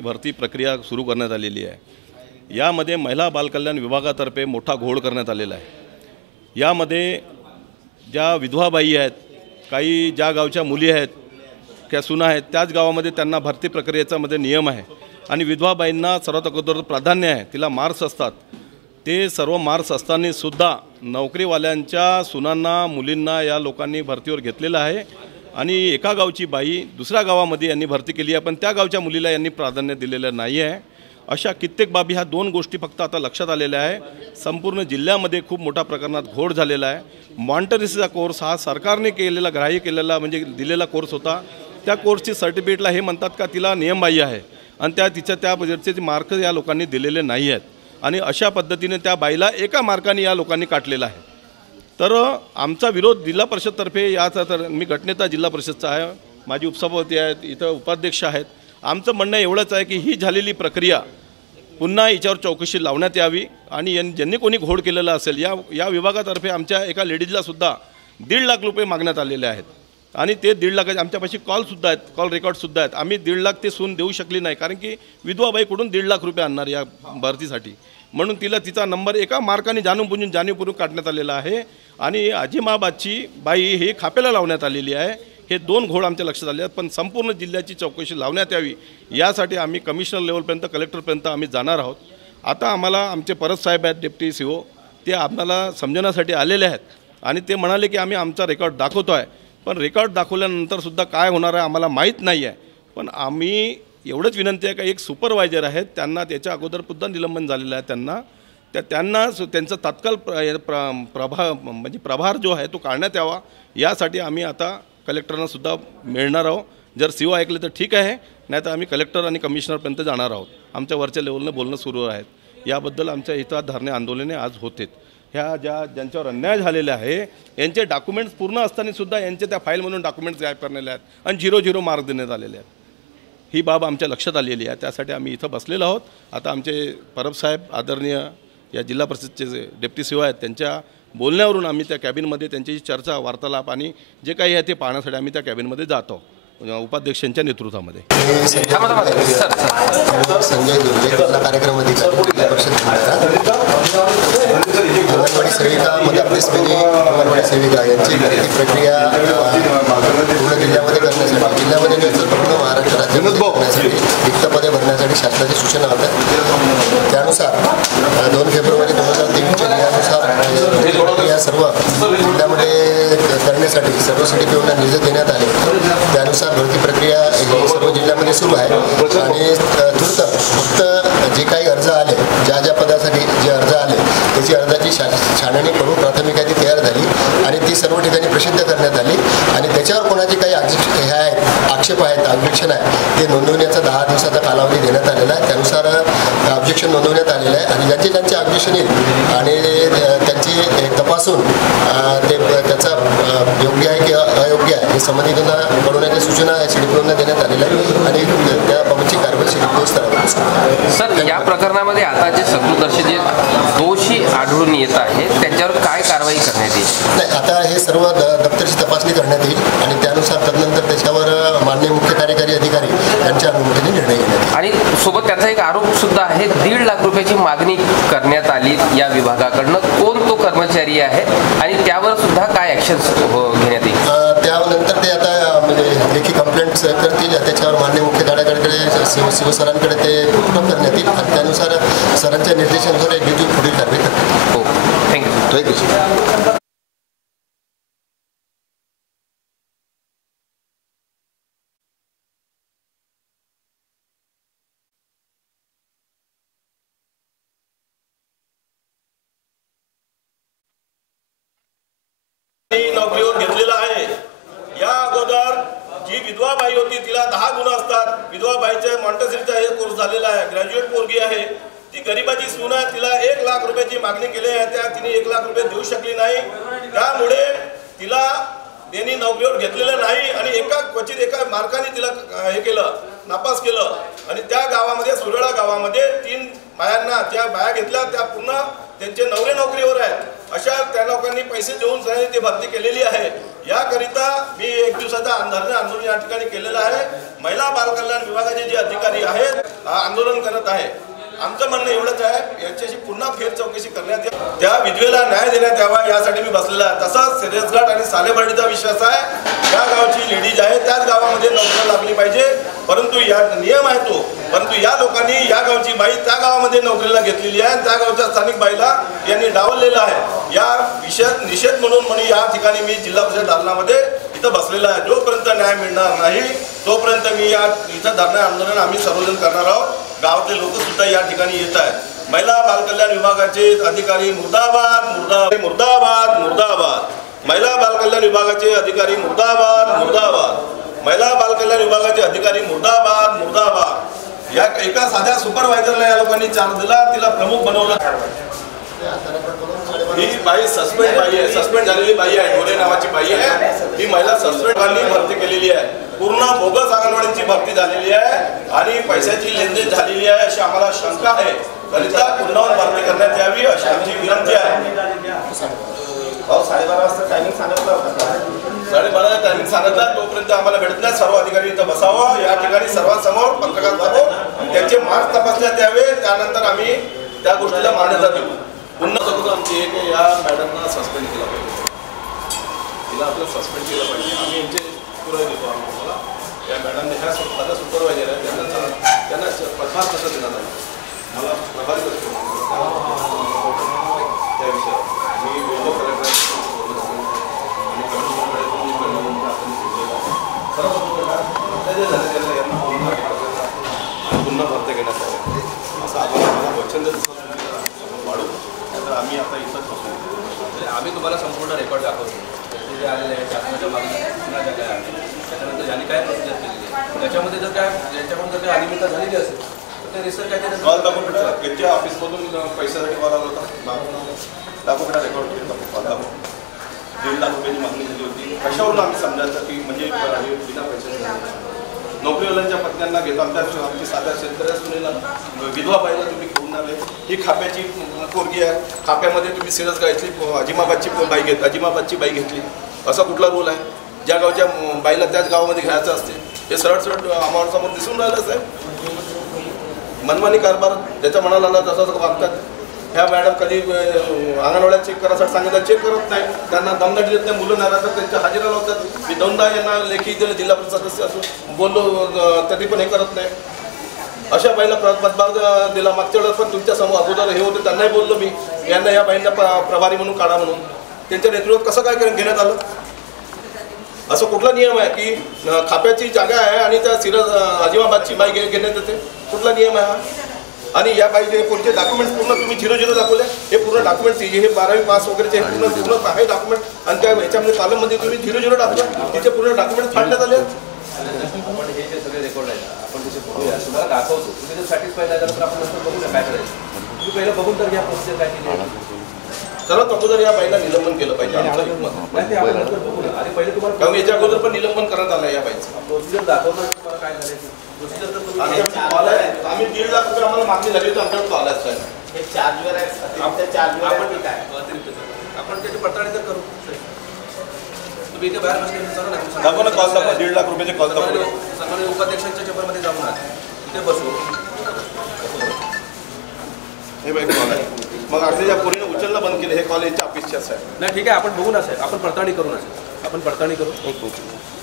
नोकरीची भरती प्रक्रिया सुरू करण्यात आलेली आहे। यामध्ये महिला बालकल्याण विभागातर्फे मोठा घोळ करण्यात आलेला आहे। यामध्ये ज्या विधवा बाई आहेत, काही ज्या गावच्या मुली आहेत, त्या सुना आहेत, त्याच गावामध्ये त्यांना भरती प्रक्रियेचा मध्ये नियम आहे आणि विधवा बाईंना सर्वात अगोदर प्राधान्य आहे। तिला मार्क्स असतात, ते सर्व मार्क्स असताना सुद्धा नोकरीवाल्यांच्या सुनांना मुलींना या लोकांनी भरतीवर घेतलेलं आहे आणि एका गावची बाई दुसऱ्या गावामध्ये यांनी भरती केली आहे, पण त्या गावच्या मुलीला यांनी प्राधान्य दिलेलं नाही आहे। अशा कित्येक बाबी ह्या दोन गोष्टी फक्त आता लक्षात आलेल्या आहे। संपूर्ण जिल्ह्यामध्ये खूप मोठ्या प्रमाणात घोळ झालेला आहे। मॉन्टेसरीचा कोर्स हा सरकारने केलेला ग्राह्य केलेला म्हणजे दिलेला कोर्स होता। त्या कोर्सची सर्टिफिकेटला हे म्हणतात का तिला नियमबाह्य आहे आणि त्या बजेटचे मार्क या लोकांनी दिलेले नाही आहेत आणि अशा पद्धतीने त्या बाईला एका मार्काने या लोकांनी काढलेला आहे। तर आमचा विरोध जिल्हा परिषदतर्फे याचा तर मी गटनेता जिल्हा परिषदचा आहे, माझी उपसभापती आहेत, इथं उपाध्यक्ष आहेत। आमचं म्हणणं एवढंच आहे की ही झालेली प्रक्रिया पुन्हा याच्यावर चौकशी लावण्यात यावी आणि ज्यांनी कोणी घोळ केलेला असेल या विभागातर्फे आमच्या एका लेडीजला सुद्धा 1.5 लाख रुपये मागण्यात आलेले आहेत आणि ते 1.5 लाखाचे आमच्यापाशी कॉलसुद्धा आहेत, कॉल रेकॉर्डसुद्धा आहेत। आम्ही 1.5 लाख ते सून देऊ शकली नाही कारण की विधवा बाईकडून 1.5 लाख रुपये आणणार या भरतीसाठी, म्हणून तिचा नंबर एका मार्काने जाणीवपूर्वक काढण्यात आलेला आहे आणि अजिमाबादची बाई ही खाप्याला लावण्यात आलेली आहे। हे दोन घोळ आमच्या लक्षात आले आहेत, पण संपूर्ण जिल्ह्याची चौकशी लावण्यात यावी यासाठी आम्ही कमिशनर लेवलपर्यंत कलेक्टरपर्यंत आम्ही जाणार आहोत। आता आम्हाला आमचे परब साहेब आहेत डेप्टी CO, ते आम्हाला समजण्यासाठी आलेले आहेत आणि ते म्हणाले की आम्ही आमचा रेकॉर्ड दाखवतो आहे, पण रेकॉर्ड दाखवल्यानंतरसुद्धा काय होणार आहे आम्हाला माहीत नाही आहे। पण आम्ही एवढंच विनंती आहे की एक सुपरवायझर आहेत, त्यांना त्याच्या अगोदर सुद्धा निलंबन झालेलं आहे, त्यांचा तात्काळ प्रभार जो आहे तो काढण्यात यावा यासाठी आम्ही आता कलेक्टरांना सुद्धा मिळणार आहोत। जर CO ऐकले तर ठीक आहे, नाही तर आम्ही कलेक्टर आणि कमिशनरपर्यंत जाणार आहोत। आमच्या वरच्या लेवलने बोलणं सुरू आहेत, याबद्दल आमच्या इथं धरणे आंदोलने आज होते। ह्या ज्यांच्यावर अन्याय झालेला आहे यांचे डॉक्युमेंट्स पूर्ण असताना सुद्धा यांचे त्या फाईलमधून डॉक्युमेंट्स गायब करण्यात आहेत आणि 0 मार्क देण्यात आलेले आहेत। ही बाब आमच्या लक्षात आलेली आहे, त्यासाठी आम्ही इथं बसलेलो आहोत। आता आमचे परब साहेब आदरणीय या जिल्हा परिषदचे डेप्टी CO आहेत, त्यांच्या बोलण्यावरून आम्ही त्या कॅबिनमध्ये त्यांची चर्चा वार्तालाप आणि जे काही आहे ते पाहण्यासाठी आम्ही त्या कॅबिनमध्ये जातो उपाध्यक्षांच्या नेतृत्वामध्ये। संजय दुर्गे कार्यक्रम अंगनवाड़ी सेविका मदतनीस अंगनवाड़ी सेविका यांची भरती प्रक्रिया पूर्ण जिल्ह्यामध्ये करण्यासाठी जिल्ह्यामध्ये पूर्ण महाराष्ट्र राज्यामध्ये करण्यासाठी रिक्त पदे भरण्यासाठी शासनाची सूचना होत्या। त्यानुसार 2 फेब्रुवारी 2023 नियमानुसार या सर्व जिल्ह्यामध्ये करण्यासाठी सर्व CDPOना निर्देश देण्यात आले। त्यानुसार भरती प्रक्रिया सर्व जिल्ह्यामध्ये सुरू आहे आणि फक्त जे काही अर्ज आले ज्या पदासाठी जे अर्ज आले त्याची अर्जाची छाननी करून प्राथमिक यादी तयार झाली आणि ती सर्व ठिकाणी प्रसिद्ध करण्यात आली आणि त्याच्यावर कोणाचे काही आक्षेप आहेत ऑब्जेक्शन आहे ते नोंदवण्याचा 10 दिवसाचा कालावधी देण्यात आलेला आहे। त्यानुसार ऑब्जेक्शन नोंदवण्यात आलेलं आहे आणि ज्यांचे ऑब्जेक्शन येईल आणि त्यांची तपासून ते त्याचा योग्य आहे की अयोग्य आहे हे संबंधितांना कळवण्याच्या सूचना CDPOना देण्यात आलेल्या आहे आणि त्याबाबतची कारवाई CDPO स्तरावर। सर, या प्रकरणामध्ये आता जे सकृतदर्शी जे दोषी आढळून येत आहेत त्यांच्यावर काय कारवाई करण्यात येईल? नाही, आता हे सर्व दप्तरची तपासणी करण्यात येईल आणि त्यानुसार तदनंतर त्याच्यावर माननीय मुख्य कार्यकारी अधिकारी यांच्या अनुमतीने निर्णय घेण्यात येईल। आणि सोबत त्याचा एक आरोप सुद्धा आहे, 1.5 लाख रुपयाची मागणी करण्यात आली या विभागाकडनं, कोण तो कर्मचारी आहे आणि त्यावर सुद्धा काय ॲक्शन घेण्यात येईल? त्यानंतर ते आता म्हणजे लेखी कंप्लेंट्स करतील, त्याच्यावर माननीय मुख्य कार्यकारीकडे शिव सरांकडे ते करण्यात येईल आणि त्यानुसार सरांच्या निर्देशानुसार एक्झिक्युटिव्ह पुढील कारवाई करतील। हो, थँक्यू। नोकरीवर घेतलेला आहे। या अगोदर जी विधवा बाई होती तिला 10 गुण असतात। विधवा बाईच्या मॉन्टेसरीचा हे कोर्स झालेला आहे, ग्रॅज्युएट पोरगी आहे, ती गरिबाची सून आहे, तिला 1 लाख रुपयाची मागणी केली आहे, तिने 1 लाख रुपये देऊ शकली नाही, त्यामुळे तिला त्यांनी नोकरीवर घेतलेलं नाही आणि क्वचित एका मार्काने तिला हे केलं, नापास केलं आणि त्या गावामध्ये सुरळा गावामध्ये 3 बायांना ज्या बाया घेतल्या त्या पूर्ण त्यांचे नवरे नोकरीवर आहेत, अशा त्या लोकांनी पैसे देऊन ते भरती केलेली आहे। याकरिता मी 1 दिवसाचा आंदोलन या ठिकाणी केलेलं आहे. महिला बालकल्याण विभागाचे जे अधिकारी आहेत आंदोलन करत आहे. आमचं म्हणणं एवढंच आहे, याच्याशी पुन्हा फेर चौकशी करण्यात यावी, त्या विधवेला न्याय देण्यात यावा यासाठी मी बसलेला आहे. तसंच सिरसघाट आणि सालेबर्डीचा विश्वास आहे, ज्या गावची लेडीज आहे त्याच गावामध्ये नोकरी लागली पाहिजे. परंतु या नियम आहे तो, परंतु या लोकांनी या गावची बाई त्या गावामध्ये नोकरीला घेतलेली आहे, त्या गावच्या स्थानिक बाईला यांनी डावललेलं आहे. या विषयात निषेध म्हणून या ठिकाणी मी जिल्हा परिषद दालनामध्ये इथं बसलेला आहे. जोपर्यंत न्याय मिळणार नाही तोपर्यंत मी इथं धरणं आंदोलन आम्ही सर्वजण करणार आहोत. गावातले लोक सुद्धा या ठिकाणी येत आहेत. महिला बालकल्याण विभागाचे अधिकारी मुर्दाबाद मुर्दाबाद मुर्दाबाद मुर्दाबाद. महिला बालकल्याण विभागाचे अधिकारी मुर्दाबाद मुर्दाबाद. महिला बालकल्याण विभागाचे अधिकारी मुर्दाबाद मुर्दाबाद. या एका साध्या सुपरवायझरला या लोकांनी चार्ज दिला, तिला प्रमुख बनवलं. ही बाई सस्पेंड बाई आहे, सस्पेंड झालेली बाई आहे, ढोरे नावाची बाई आहे. ही महिला सस्पेंडवाली भरती केलेली आहे. पूर्ण बोगस अंगणवाडीची भरती झालेली आहे आणि पैशाची लेनदेन झालेली आहे अशी आम्हाला शंका आहे. करिता पुन्हा भरती करण्यात यावी अशी आमची विनंती आहे. 12:30 वाजता टायमिंग सांगितलं होता. 12:30 टायमिंग सांगितला, तोपर्यंत आम्हाला भेटत नाही. सर्व अधिकारी इथं बसावं, या ठिकाणी सर्वांसमोर पत्रकार दाखवून त्यांचे मार्क्स तपासण्यात यावे, त्यानंतर आम्ही त्या गोष्टीला मान्यता देऊ. पुन्हा सगळं आमची आहे की या मॅडमना सस्पेंड केला पाहिजे, तिला आपलं सस्पेंड केलं पाहिजे. आम्ही यांचे पुरावे देतो आम्हाला. या मॅडमने ह्या स्वतः सुपरवायझर आहे, त्यांना प्रभार कसं देणार आहे, मला प्रभारी करतो त्या विषयावर मी वेगळं करायचं आणि पुन्हा भरती घेण्यात यावं असं आम्हाला वचन वाढू. तर आम्ही आता इथंच बसतो. आम्ही तुम्हाला संपूर्ण रेकॉर्ड दाखवतो, त्याचे जे आलेले आहे शासनाच्या मागणी पुन्हा ज्या काय आहे त्याच्यानंतर ज्यांनी काय प्रोसिजर केलेली आहे त्याच्यामध्ये जर काय याच्याकडून जर काही अनियमितता झालेली असेल तर ते रिसर्च काय कॉल दाखवून यांच्या ऑफिसमधून पैशासाठी कॉल आला होता, दाखवून रेकॉर्ड केला. कॉल दाखवून 1.5 लाख रुपयाची मागणी झाली होती. कशावरून आम्ही समजायचं की म्हणजे बिना पैशाचे नोकरीवाल्यांच्या पत्न्यांना घेतो. आमची साध्या शेतकऱ्या सुनेला विधवा बाईला तुम्ही घेऊन आले. ही खाप्याची पोरगी आहे, खाप्यामध्ये तुम्ही सिरसगावची अजिमाबादची बाई घेतली. असा कुठला रूल आहे? ज्या गावच्या बाईला त्याच गावामध्ये घ्यायचं असते. हे सरळ सरळ आम्हाला समोर दिसून राहिलंच आहे. मनमानी कारभार ज्याच्या मनाला आला तसं वागतात. ह्या मॅडम कधी अंगणवाड्यात चेक करायसाठी सांगितलं, चेक करत नाही. त्यांना दमदाटी देत नाही. मुलं नाराज त्यांच्या हाजिरा लावतात. मी 2दा यांना लेखी दिलं, जिल्हा परिषद सदस्य असून बोललो तरी पण हे करत नाही. अशा बाईला पदभार दिला. मागच्या वेळेस पण तुमच्या समोर अगोदर हे होते, त्यांनाही बोललो मी यांना या बाईंना प्रभारी म्हणून काढा म्हणून. त्यांच्या नेतृत्वात कसं काय घेण्यात आलं? असं कुठला नियम आहे की खाप्याची जागा आहे आणि त्या अजिमाबादची बाई घेण्यात येते? कुठला नियम आहे हा? आणि या बाईचे पुढचे डॉक्युमेंट्स पूर्ण तुम्ही 0-0 दाखवले. हे पूर्ण डॉक्युमेंट्स हे 12वी पास वगैरेचे पूर्ण आहे डॉक्युमेंट. आणि त्या ह्याच्यामध्ये कॉलममध्ये तुम्ही 0-0 टाकलं, तिचे पूर्ण डॉक्युमेंट्स फाडण्यात आले. आपण हे जे सगळे रेकॉर्ड आहेत आपण तिथे बघूया, तुम्हाला दाखवतो. तुम्ही जर सॅटिस्फाईड आहे तर आपण नंतर बघूया काय करायचं. तुम्ही पहिलं बघून तर घ्या प्रोसिजर काय केली. सर्वात अगोदर या बाईला निलंबन केलं पाहिजे आमचं एकमत. आणि पहिले तुम्हाला कारण याच्या अगोदर पण निलंबन करण्यात आलं या बाईचं. प्रोसिजर दाखवतो तुम्हाला काय करायचं. प्रोसिजर तर तुम्ही आम्ही 1.5 लाख रुपये आम्हाला मागणी झाली होती, आमच्याकडे आलाच काय हे चार्जवर आहे, आपण त्याची पडताळणी तर करू. तुम्ही इथे बाहेर बसले दाखव ना कॉल दाखवा. 1.5 लाख रुपयाचे कॉल दाखवा. सन्माननीय उपाध्यक्षांच्या चेंबरमध्ये जाऊन तिथे बसू. हे बाई कॉल आहे. मग आपल्या पोरीने उचलणं बंद केलं. हे कॉल यांच्या ऑफिसच्याच आहे. नाही ठीक आहे, आपण बघू ना साहेब, आपण पडताळणी करू ना साहेब, आपण पडताळणी करू.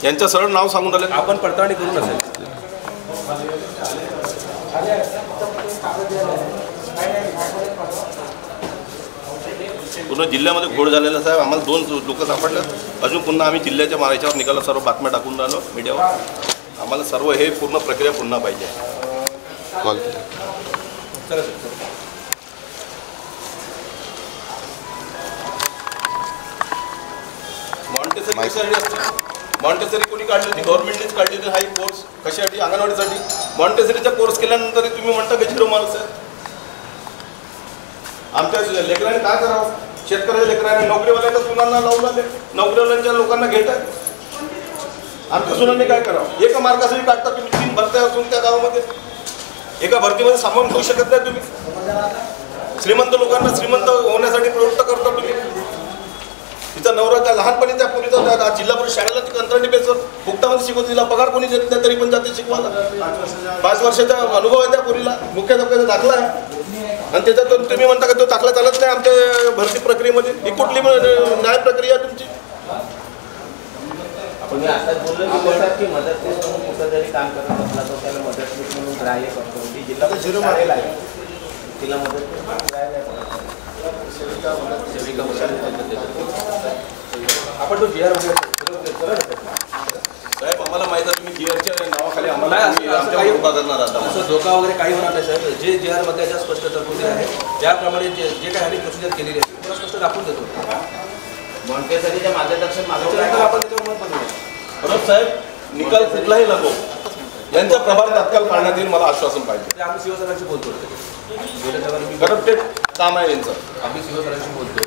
यांचं सरळ नाव सांगून राहिले. आपण पडताळणी करू ना साहेब. पूर्ण जिल्ह्यामध्ये घोळ झालेला साहेब. आम्हाला 2 लोक सापडले. अजून पुन्हा आम्ही जिल्ह्याच्या मारायच्यावर निघाला, सर्व बातम्या टाकून राहिलो मीडियावर. आम्हाला सर्व हे पूर्ण प्रक्रिया पुन्हा पाहिजे. कॉल चला सर. मॉन्टेसरी कशासाठी असते? मॉन्टेसरी कोणी काढली होती? गव्हर्नमेंटनेच काढली होती. हा कोर्स कशासाठी? अंगणवाडीसाठी. मॉन्टेसरीचा कोर्स केल्यानंतर तुम्ही म्हणता की 0 मार्क्स आहे. आमच्या लेकरांनी काय करावं? शेतकऱ्याच्या लेकरांनी नोकरीवाल्याच्या सुनांना लावून आले, नोकरीवाल्यांच्या लोकांना घेत आहे. आमच्या सुनांनी काय करावं? एका मार्कासाठी काढता तुम्ही. 3 भरत्या असून त्या गावामध्ये एका भरतीमध्ये सामावून ठेवू शकत नाही तुम्ही. श्रीमंत लोकांना श्रीमंत होण्यासाठी प्रवृत्त करता तुम्ही. तिचा नवरा त्या लहानपणी त्या पोरीचा जिल्हा परिषद शाळेला ती कंत्राटी बेसवर फुकटामध्ये शिकवते, तिला पगार कोणी देत नाही तरी पण जाते शिकवायला. 5 वर्षाचा अनुभव आहे त्या पोरीला, मुख्याध्यापकाचा दाखला आहे. आणि त्याच्यातून तुम्ही म्हणता का तो दाखला चालत नाही आमच्या भरती प्रक्रियेमध्ये? ही कुठली न्याय प्रक्रिया तुमची? तुम्ही आताच बोललो की मदतनीस म्हणून कुठं जरी काम करत असला तर त्याला मदतनीस म्हणून ग्राह्य करतो. ती जिल्हा परिषद शाळेला आहे, तिला मदतनीस म्हणून ग्राह्य करतो. आपण तो GR वगैरे साहेब आम्हाला माहिती आहे तुम्ही GRच्या नावाखाली आम्हाला काही उभा करणार आता असं धोका वगैरे काही होणार नाही साहेब. जे GR मध्ये ज्या स्पष्ट तरतुदी आहे त्याप्रमाणे जे काही आम्ही प्रोसिजर केलेली आहे तुला स्पष्ट दाखवून देतो. मॉन्टेसरीच्या मार्गदर्शन त्याच्यानंतर आपण त्याच्यावर मत बनवू. परब साहेब, निकाल कुठलाही नको, यांचा प्रभार तात्काळ काढण्यात येईल, मला आश्वासन पाहिजे. ते आम्ही CO सरांशी बोलतो. करप्टेड काम आहे यांचं. आम्ही CO सरांशी बोलतो.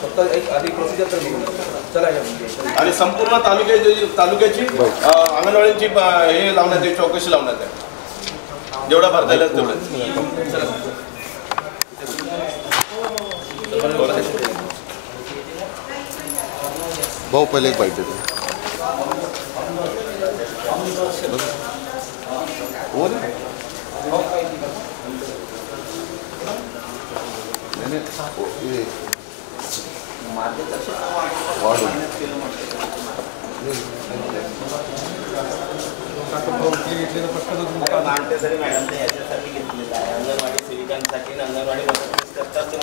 फक्त एक आधी प्रोसिजर तर निघून चला या. आणि संपूर्ण तालुक्याची अंगणवाडीची हे लावण्यात येईल, चौकशी लावण्यात आहे. जेवढा भरता येईल तेवढं. भाऊ पहिले एक पाहिजे मॉन्टेसरी मॅडमने याच्यासाठी घेतलेलं आहे, अंगणवाडी सेविकांसाठी अंगणवाडी मदतनीस करतात. ते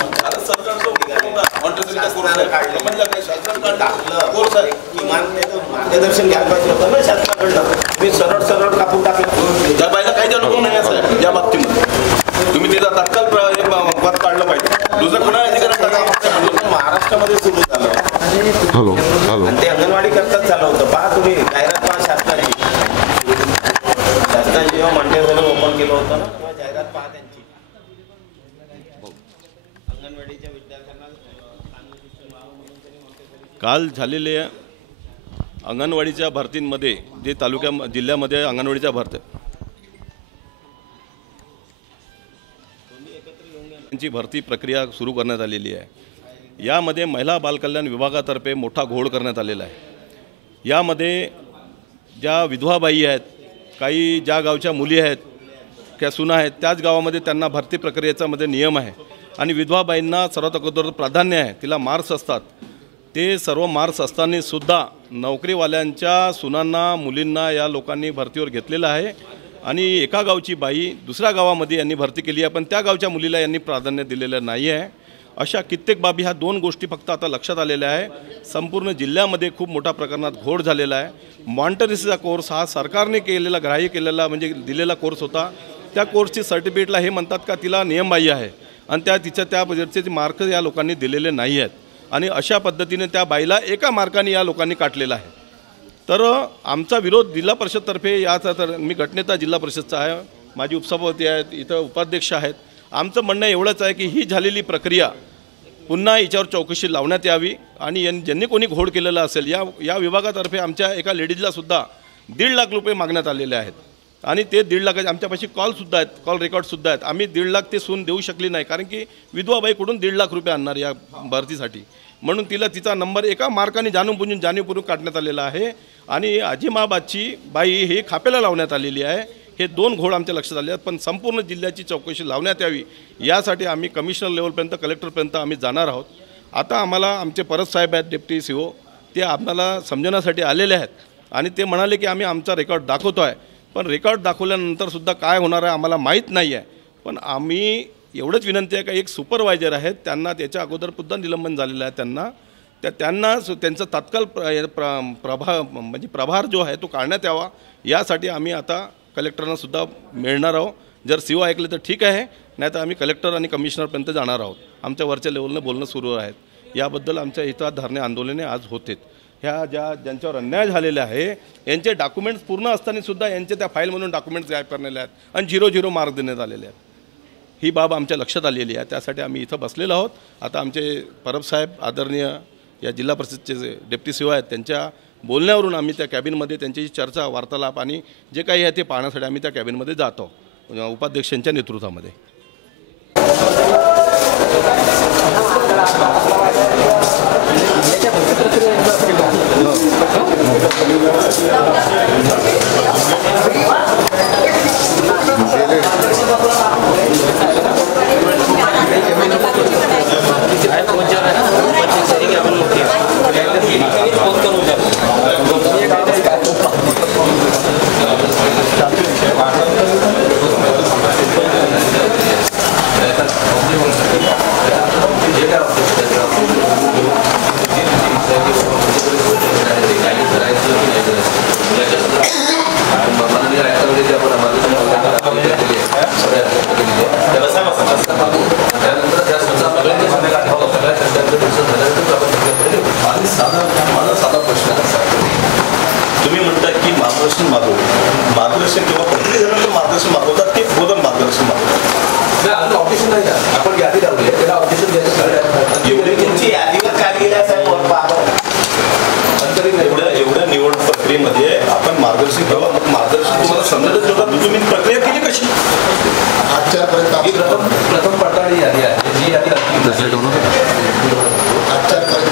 किमान मार्गदर्शन घ्यायला पाहिजे होतं ना शासनाकडनं. तुम्ही सरळ कापून टाकलं. त्या बाईला काही अनुभव नाही आहे साहेब या बाबतीमध्ये. तुम्ही तिचा तात्काळ पद काढलं पाहिजे. दुसरं कोणा अधिकाऱ्यांना महाराष्ट्रामध्ये सुरू झालं आणि ते अंगणवाडी करताच झालं होतं. पहा तुम्ही जाहिरात पहा शासनाची जेव्हा मॉन्टेसरी ओपन केलं होतं ना तेव्हा जाहिरात पहा त्यांची. अंगणवाडीच्या विद्यार्थ्यांना काल झालेल्या अंगणवाडीच्या भरतींमध्ये जे जिल्ह्यामध्ये अंगणवाडीच्या त्यांची भरती प्रक्रिया सुरू करण्यात आलेली आहे. यामध्ये महिला बालकल्याण विभागातर्फे मोठा घोळ करण्यात आलेला आहे. यामध्ये ज्या विधवा बाई आहेत, काही ज्या गावच्या मुली आहेत, त्या सुना आहेत, त्याच गावामध्ये त्यांना भरती प्रक्रियेचा मध्ये नियम आहे. आणि विधवा बाईंना सर्वात अगोदर प्राधान्य आहे, तिला मार्क्स असतात. ते सर्व मार्क्स असताना सुद्धा नोकरीवाल्यांच्या सुनांना, मुलींना या लोकांनी भरतीवर घेतलेलं आहे. आणि एका गावची बाई दुसऱ्या गावामध्ये यांनी भरती केली आहे, पण त्या गावच्या मुलीला यांनी प्राधान्य दिलेलं नाही आहे. अशा कित्येक बाबी, ह्या 2 गोष्टी फक्त आता लक्षात आलेल्या आहे. संपूर्ण जिल्ह्यामध्ये खूप मोठ्या प्रमाणात घोळ झालेला आहे. मॉन्टेसरीचा कोर्स हा सरकारने केलेला, ग्राह्य केलेला म्हणजे दिलेला कोर्स होता. त्या कोर्सची सर्टिफिकेटला हे म्हणतात का तिला नियमबाह्य आहे आणि त्या पद्धतीचे मार्क या लोकांनी दिलेले नाही आहेत. आणि अशा पद्धतीने त्या बाईला एका मार्काने या लोकांनी काटलेला आहे. तर आमचा विरोध जिल्हा परिषदतर्फे याचा, तर मी गटनेता जिल्हा परिषदचा आहे, माझी उपसभापती आहेत, इथं उपाध्यक्ष आहेत. आमचं म्हणणं एवढंच आहे की ही झालेली प्रक्रिया पुन्हा याच्यावर चौकशी लावण्यात यावी. आणि ज्यांनी कोणी घोळ केलेला असेल या विभागातर्फे आमच्या एका लेडीजलासुद्धा 1.5 लाख रुपये मागण्यात आलेले आहेत. आणि ते 1.5 लाखाचे आमच्यापाशी कॉलसुद्धा आहेत, कॉल रेकॉर्डसुद्धा आहेत. आम्ही 1.5 लाख ते सून देऊ शकली नाही, कारण की विधवाबाईकडून 1.5 लाख रुपये आणणार या भरतीसाठी. म्हणून तिचा नंबर एका मार्काने जाणीवपूर्वक काढण्यात आलेला आहे. आणि आजिमाबादची बाई ही खाप्याला लावण्यात आलेली आहे. हे 2 घोळ आमच्या लक्षात आले आहेत. पण संपूर्ण जिल्ह्याची चौकशी लावण्यात यावी यासाठी आम्ही कमिशनर लेवलपर्यंत, कलेक्टरपर्यंत आम्ही जाणार आहोत. आता आम्हाला आमचे परब साहेब आहेत, डेप्टी CO, ते आम्हाला समजण्यासाठी आलेले आहेत. आणि ते म्हणाले की आम्ही आमचा रेकॉर्ड दाखवतो आहे, पण रेकॉर्ड दाखवल्यानंतरसुद्धा काय होणार आहे आम्हाला माहीत नाही आहे. पण आम्ही एवढंच विनंती आहे का एक सुपरवायझर आहेत, त्यांना त्याच्या अगोदर सुद्धा निलंबन झालेलं आहे. त्यांना त्यांचा तात्काळ प्रभार जो आहे तो काढण्यात यावा. यासाठी आम्ही आता कलेक्टरांनासुद्धा मिळणार आहोत. जर CO ऐकले तर ठीक आहे, नाही तर आम्ही कलेक्टर आणि कमिशनरपर्यंत जाणार आहोत. आमच्या वरच्या लेवलनं बोलणं सुरू आहेत. याबद्दल आमच्या इथं धरणे आंदोलने आज होते. ज्यांच्यावर अन्याय झालेले आहे यांचे डॉक्युमेंट्स पूर्ण असतानासुद्धा यांचे त्या फाईलमधून डॉक्युमेंट्स गायब करण्यात आहेत आणि 0 मार्क देण्यात आलेले आहेत. ही बाब आमच्या लक्षात आलेली आहे. त्यासाठी आम्ही इथं बसलेलो आहोत. आता आमचे परब साहेब आदरणीय या जिल्हा परिषदचे डेप्टी CO आहेत, त्यांच्या बोलण्यावरून आम्ही त्या कॅबिनमध्ये त्यांची चर्चा, वार्तालाप आणि जे काही आहे ते पाहण्यासाठी आम्ही त्या कॅबिनमध्ये जातो उपाध्यक्षांच्या नेतृत्वामध्ये. तुम्ही म्हणताय की मार्गदर्शन मार्गदर्शन किंवा प्रत्येक जणांना मार्गदर्शन मागवतात की बोधन मार्गदर्शन मागवतात अजून ऑब्जेक्शन नाही का आपण यादी लावली त्याला ऑब्जेक्शन द्यायचं एवढे तुमची यादीवर काय गेल्या साहेब एवढ्या निवड प्रक्रियेमध्ये आपण मार्गदर्शन किंवा मार्गदर्शन तुम्हाला समजतच होता तुम्ही प्रक्रिया केली कशी? आजच्यापर्यंत प्रथम पडताळी यादी आहे जी यादी आजच्यापर्यंत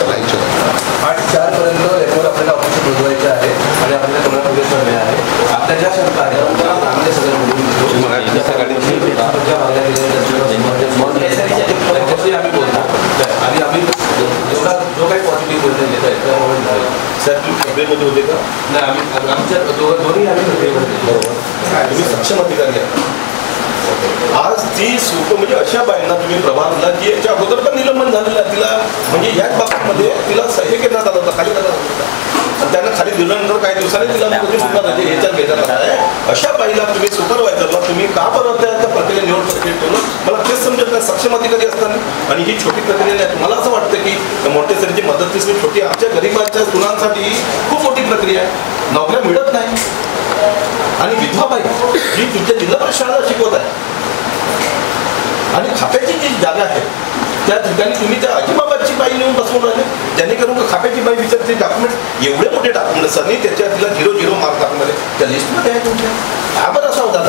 राहायची 8/4 याच्यावर आपल्याला ऑफिस बोलवायचे आहे आणि आपल्याला तुम्हाला उद्या करणे आहे. आपल्या ज्या शंका आहेत आपल्या सगळ्या मुलींची आम्ही बोलतो आणि आम्ही जेवढा जो काही पॉझिटिव्ह बोलतो घेत आहे त्यामुळे साहेब तुम्ही सभेमध्ये होते का? नाही आम्ही आमच्या दोन्ही आम्ही बरोबर तुम्ही सक्षम अधिकारी आहे. आज ती म्हणजे अशा बाईंना तुम्ही प्रभाव दिला की याच्या अगोदर पण निलंबन झालेलं आहे तिला म्हणजे याच बाबतीमध्ये तिला हे करण्यात आलं होतं खाली करण्यात आलं होतं आणि त्यांना खाली दिल्यानंतर काही दिवसांनी तिला याच्यात घेण्यात आला आहे. अशा बाईला तुम्ही सुपरवायझरला तुम्ही का बरं त्या प्रक्रिया निवड प्रक्रियेत ठेवलं मला तेच समजत नाही. सक्षम अधिकारी असताना आणि ही छोटी प्रक्रिया नाही. मला असं वाटतं की मोठेसरीची मदतीस मी छोटी आमच्या गरिबांच्या सुनांसाठी खूप मोठी प्रक्रिया आहे. नोकऱ्या मिळत नाही आणि विधवा बाई जी तुमच्या जिल्हा परिषद शाळेला शिकवत आहे आणि खात्याची जी जागा आहे त्या ठिकाणी तुम्ही त्या आजीबाबाची बाई नेऊन बसवून राहिले जेणेकरून खात्याची बाई विचारते डॉक्युमेंट एवढे मोठे डॉक्युमेंट्स आणि त्याच्या तिला 0 मार्क टाकणारे त्या लिस्टमध्ये आहे तुमच्या हा बरं असा होता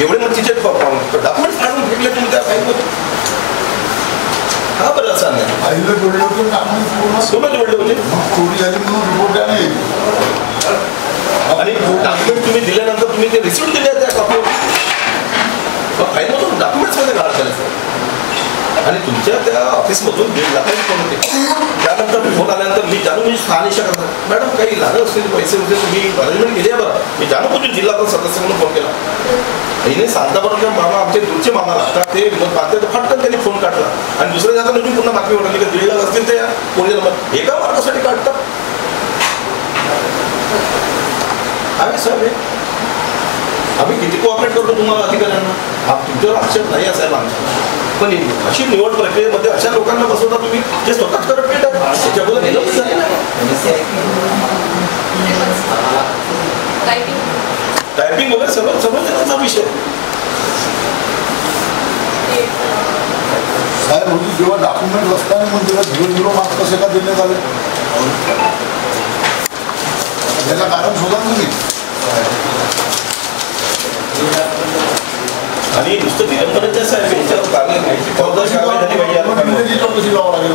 एवढे मग तिचे डॉक्युमेंट्स काढून फेकले तुम्ही त्या फाईलमध्ये हा बरं असा नाही आईला जोडले होते तुम्ही जोडले होते चोरी झाली म्हणून रिपोर्ट आहे आणि डॉक्युमेंट तुम्ही दिल्यानंतर तुम्ही ते रिसिव्ह दिले त्या कॉपी फाईलमधून डॉक्युमेंट्समध्ये गाळ करायचं आणि तुमच्या त्या ऑफिसमधून 1.5 लाखाची फोन होते. त्यानंतर फोन आल्यानंतर मी जाणून स्थानिक शकत मॅडम काही लागत असतील पैसे वगैरे तुम्ही अरेंजमेंट केली आहे बरं मी जाणून जिल्हा सदस्य म्हणून फोन केला हिने सांगता बरोबर मामा आमचे दूरचे मामा लागतात ते पाहते फटकन त्यांनी फोन काढला आणि दुसऱ्या जागा नवीन पुन्हा बातमी उडवली की 1.5 लाख असतील ते कोणी एका मार्गासाठी काढतात. आम्ही साहेब आम्ही किती कोऑपरेट करतो तुम्हाला अधिकाऱ्यांना तुमच्यावर आक्षेप नाही असायला आमच्या पण अशी निवड प्रक्रियेमध्ये अशा लोकांना बसवता तुम्ही जे स्वतःच करप्टेड आहेत त्याच्याबद्दल निलंबित झाले टायपिंग वगैरे सगळं त्याचा विषय साहेब होती जेव्हा डॉक्युमेंट असताना मग तेव्हा 0 मार्क्स कसे का देण्यात आले त्याला कारण शोधा तुम्ही आणि नुसतं निलंबनाच्या साहेब याच्यावर कारवाई घ्यायची चौकशी लावावं लागेल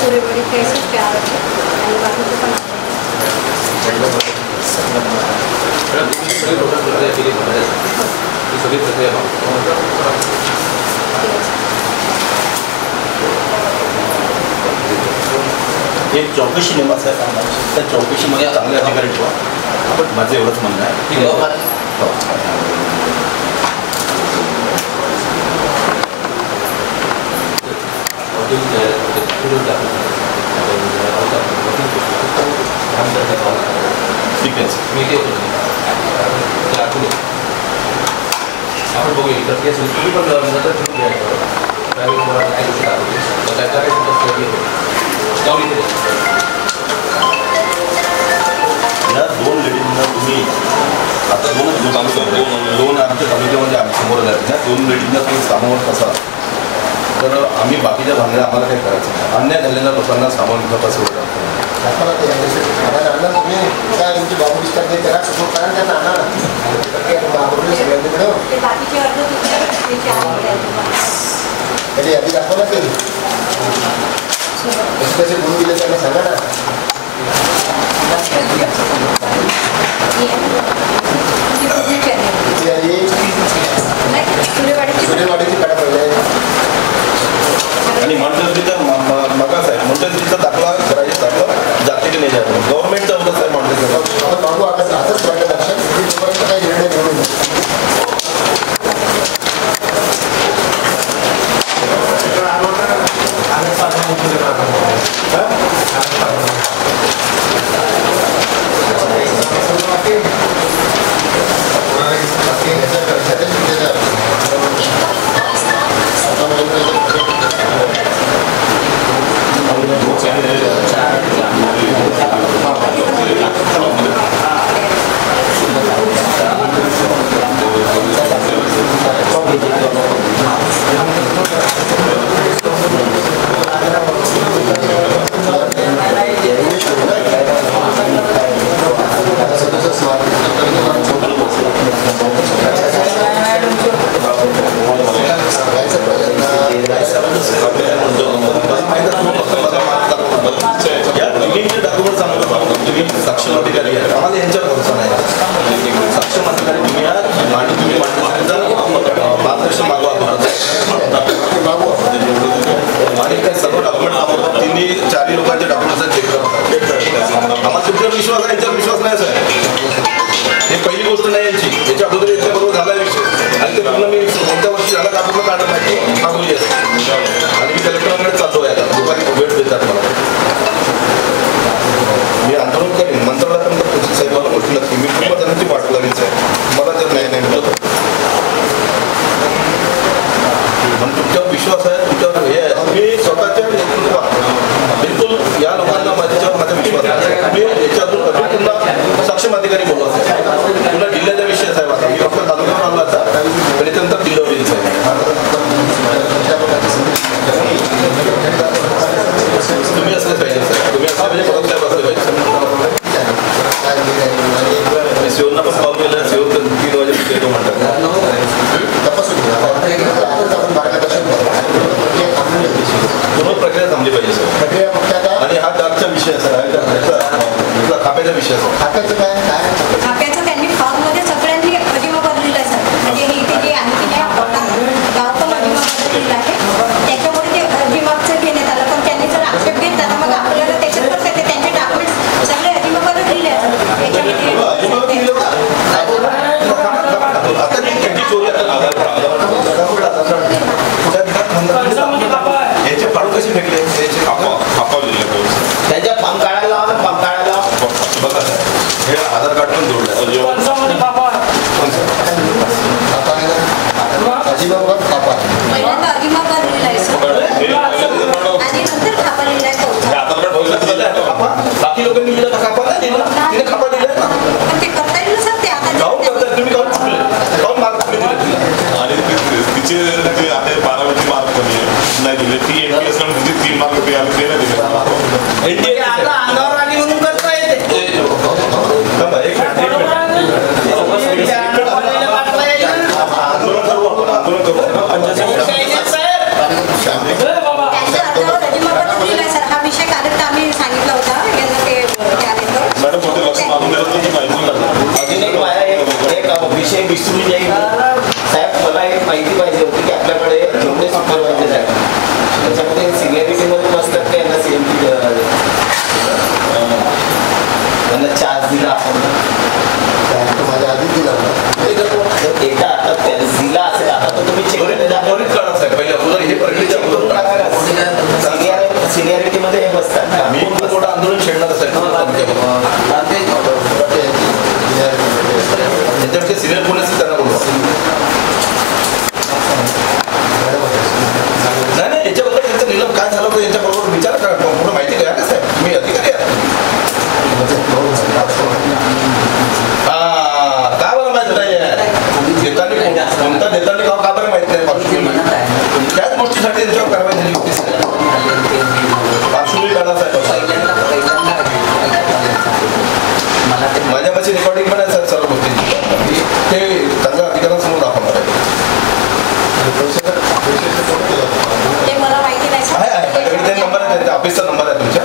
थोडे बड़ी केसेस प्यार आणि बाकीचं पण सगळी प्रक्रिया एक चौकशी नेमा साहेब त्या चौकशीमध्ये चांगले अधिकारी ठेवा आपण माझं एवढंच म्हणणं आहे. ठीक आहे मी आपण बघूया ही प्रक्रिया तुम्ही पण नंतर ठेवून घ्यायचं त्यावेळी तुम्हाला काही गोष्टी दाखवली त्याचा काही या 2 लेडीजना तुम्ही आता 2 आमच्या तालुक्यामध्ये समोर जायचं त्या 2 लेडीजना तुम्ही कामावर कसा तर आम्ही बाकीच्या भांडण्या आम्हाला काही करायचं नाही. अन्याय झालेल्या लोकांना सामावून घेणं दाखवा ते आणा तुम्ही काय तुमची बाबू विस्तार नाही करा सपोर्ट करा त्यांना आणा सगळ्यांनी मिळव ते बाकीचे अर्ज तुमच्या त्याची यादी दाखवा ना ते कसे बोलून दिले त्यांना सांगा ना. सूर्यवाडीची काढा पहिले आणि मॉन्टेसरीचा मगाच आहे. मॉन्टेसरीचा दाखला करायचा दाखला जाते की नाही जात गव्हर्नमेंटचा होतच आहे मॉन्टेसरी. आपण बाबू आता आताच वाटत लक्षात तोपर्यंत काही निर्णय घेऊ नये. सक्षम अधिकारी आहे आम्हाला यांच्यावर भरोसा नाही. सक्षम अधिकारी तुम्ही आहात आणि तुम्ही मार्गदर्शन मागवा आणि काय सर्व डॉक्युमेंट तिन्ही चारही लोकांचे डॉक्युमेंट चेक करा. आम्हाला तुमच्यावर विश्वास आहे यांच्यावर विश्वास नाही साहेब. हे पहिली गोष्ट नाही यांची. याच्या अगोदर याच्याबरोबर झाला विषय आणि ते पूर्ण मी कोणत्या वर्षी झाला का पूर्ण काढत नाही मागवली आणि मी कलेक्टरांकडे चाललो आहे. आता दुपारी वेळ देतात मला. मी आंदोलन करेन मंत्रालयापर्यंत साहेबांना म्हटलं की मी खूप जणांची वाट लागेल साहेब मला जर नाही म्हटलं पण तुमच्यावर विश्वास आहे तुमच्यावर हे आहे. मी स्वतःच्या नेतृत्वात बिलकुल या लोकांना माझ्यावर माझा विश्वास आहे. तुम्ही याच्यातून अजून पुन्हा सक्षम अधिकारी बोलवा साहेब. पुन्हा जिल्ह्याचा विषय साहेब. आता मी फक्त तालुक्यावर आलो आता आणि त्यानंतर जिल्ह्यावर येईल साहेब. तुम्ही असले पाहिजे साहेब. तुम्ही असले म्हणजे परत साहेब असले पाहिजे. शिवना पण कॉल केला. शिव 3 वाजेपर्यंत येतो म्हणतात. पूर्ण प्रक्रिया थांबली पाहिजे सर. आणि हा डाकचा विषय सर खाप्याचा विषय सर. खात्याचं काय काय खात्याचं त्यांनी फॉर्ममध्ये सगळ्यांनी अधिमाबाद लिहिलं आहे सर. म्हणजे हे इथे जे आणखी गाव पण अधिमाबाद लिहिलं आहे. त्याच्यामुळे ते अधिमागचं घेण्यात आलं पण त्यांनी जर आक्षेप घेतला तर मग आपल्याला त्याच्यात कसं ते त्यांचे डॉक्युमेंट्स सगळे अधिमाबाद लिहिले आहेत त्याच्यामध्ये. याचे फाडू कशी फेकले त्यांच्या फॉर्म काढायला लावा ना. फॉर्म काढायला बघा हे आधार कार्ड पण जोडलं. अजिबाबाद खापा पहिल्यांदा अधिमाबाद लिहिलं आहे सर आणि नंतर खापा लिहिला आहे. बाकी लोकांनी लिहिलं तर खापा नाही दिलं. तिने खापा दिलाय ना. पण ते करता येईल सर ते आता काहून करताय तुम्ही? काहून चुकले? काहून मार्क तुम्ही दिले तिला? आणि तिचे जे आहे 12वीचे मार्क कमी नाही दिले. ती NTS कडून तिचे 3 मार्क ते आले ते नाही दिले. आपला अंगावर आली म्हणून करता येते. आंदोलन करू आपण. आंदोलन करू. त्यांच्या अर्जावर अधिमाबाद लिहिलं आहे सर. हा विषय कारण आम्ही सांगितला होता यांना ते आले तर मॅडम होते लक्ष मारून दिलं तर माहिती लागलं. अजून एक माझा एक विषय विसरून जाईल साहेब. मला एक माहिती पाहिजे होती की आपल्याकडे जेवढे सुपरवायझर आहेत त्याच्यामध्ये सिनियरिटीमध्ये नसतात ते यांना CMT त्यांना चार्ज दिला आपण माझ्या आधी दिला एकदा आता दिला असेल आता तो तुम्ही चेक हे प्रक्रिया सिनियरिटीमध्ये हे बसतात. मी खूप मोठं आंदोलन छेडणार असेल त्याच्यापेक्षा सिनियर पोलीस त्यांना बोलवा. नाही याच्याबद्दल त्यांचा निलम काय झालं होतं यांच्याबरोबर विचार करा. पूर्ण माहिती घ्या ना साहेब. तुम्ही अधिकारी आहात. काय मला माहिती नाही त्याची रेकॉर्डिंग पण आहे सर सर्व गोष्टींची ते त्यांच्या अधिकाऱ्यांसमोर दाखवणार आहे. ते मला माहिती नाही सर. आहे नंबर आहे त्यांच्या ऑफिसचा नंबर आहे तुमच्या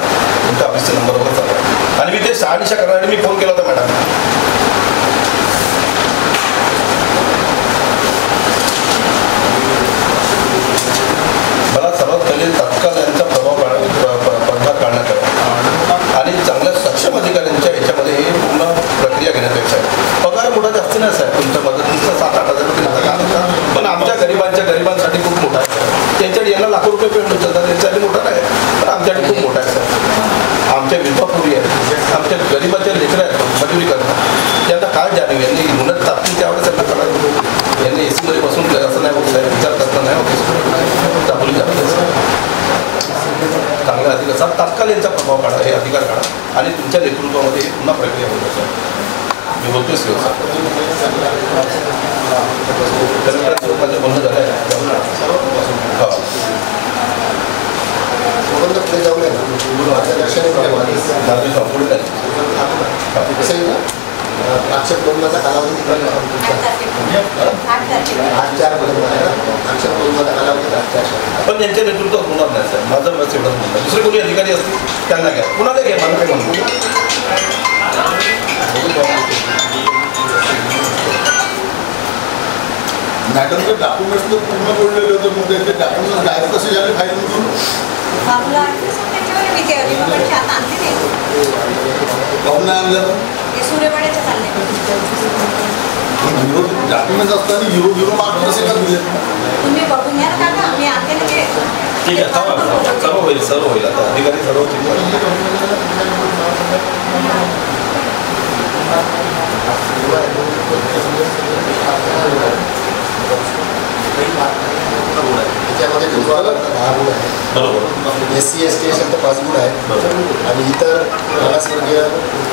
ऑफिसच्या नंबरवर चालू. आणि मी ते शहानिशा करण्यासाठी मी फोन केला होता मॅडम. मला सर्वात पहिले तत्काळ यांचा पडदा काढण्यात यावा आणि चांगल्या सक्षम अधिकाऱ्यांच्या याच्यामध्ये हे पूर्ण प्रक्रिया घेण्यापेक्षा पगार मोठा जास्त नाही साहेब तुमच्या मदतीचा 7-8 हजार रुपये पण आमच्या गरिबांसाठी खूप मोठा आहे. त्यांच्याकडे यांना लाखो रुपये पेमेंट होतात त्यांच्यासाठी मोठा नाही पण आमच्यासाठी खूप मोठा आहे साहेब. आमच्या विधवापुरी आहेत आमच्या गरिबाच्या लेकरं आहेत मजुरी करतात त्यांना काय जाणीव यांनी उन्नत तापतील त्यावेळेस त्यांना कळायला यांनी AC मध्ये बसून असं नाही होत साहेब विचार करता नाही होत दाबोली जातात. चांगला अधिकार तात्काळ यांचा प्रभाव काढा हे अधिकार काढा आणि तुमच्या नेतृत्वामध्ये पुन्हा प्रक्रिया होत असतात. मी बोलतोय सर कलेक्टर लोकांचं बोलणं झालं आहे पुढे जाऊया माझ्या लक्षात पुढे आक्षेप नोंदवाचा कालावधी 8/4 आक्षेप नोंदवाचा कालावधी 8/4. पण यांच्या नेतृत्वात होणार नाही साहेब माझं मत एवढंच म्हणतात. दुसरे कोणी अधिकारी असतील त्यांना घ्या कुणाला घ्या मला काय म्हणतो. मॅडम तर डॉक्युमेंट्स तर पूर्ण बोललेले होते मग त्यांचे डॉक्युमेंट्स गायब कसे झाले फाईलमधून. बाबूला आणलं सर त्याच्यावर मी ते अधिकाऱ्यांच्या हात आणते ते. काहून नाही आणलं. हे सूर्यवाड्याचं चाललंय. डॉक्युमेंट्स असताना झिरो मार्क कसे का दिले. तुम्ही बघून घ्या ना काका मी आणते ना ते. ठीक आहे सर्व होईल आता अधिकारी सर्व त्याच्यामध्ये 10 गुण आहेत. SC ST असेल तर 5 गुण आहेत आणि इतर मागासवर्गीय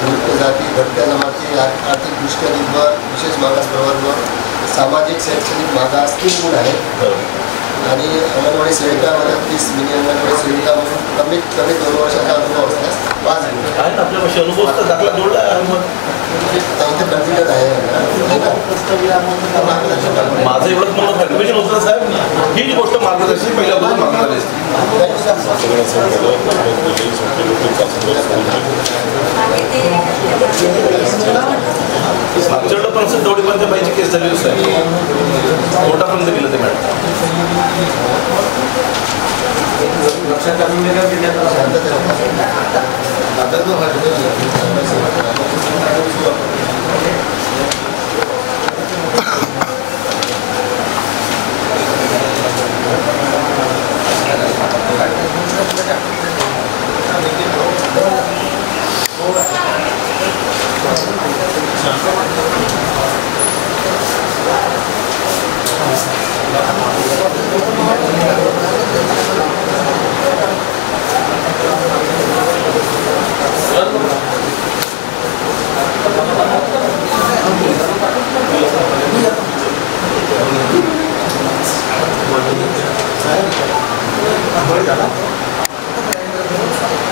विमुक्त जाती घटत्या जमाती आर्थिकदृष्ट्या विद्वान विशेष मागास प्रवर्ग सामाजिक शैक्षणिक मागास 3 गुण आहेत. आणि अंगणवाडी सेविकामध्ये 30 मिनी अंगणवाडी सेविका म्हणून कमीत कमी 2 वर्षाचा अनुभव असल्यास 5 गुण आहेत. आपल्यापाशी अनुभव दाखला जोडला इथे कन्फ्युजन आहे. माझं एवढंच मला कन्फ्युजन होतं साहेब हीच गोष्ट मार्गदर्शन पहिल्यापासून मागणार आहे. आमच्याकडं पण असं दौडीपर्यंत बाईची केस झाली होती कोर्टापर्यंत गेलं ते मॅडम.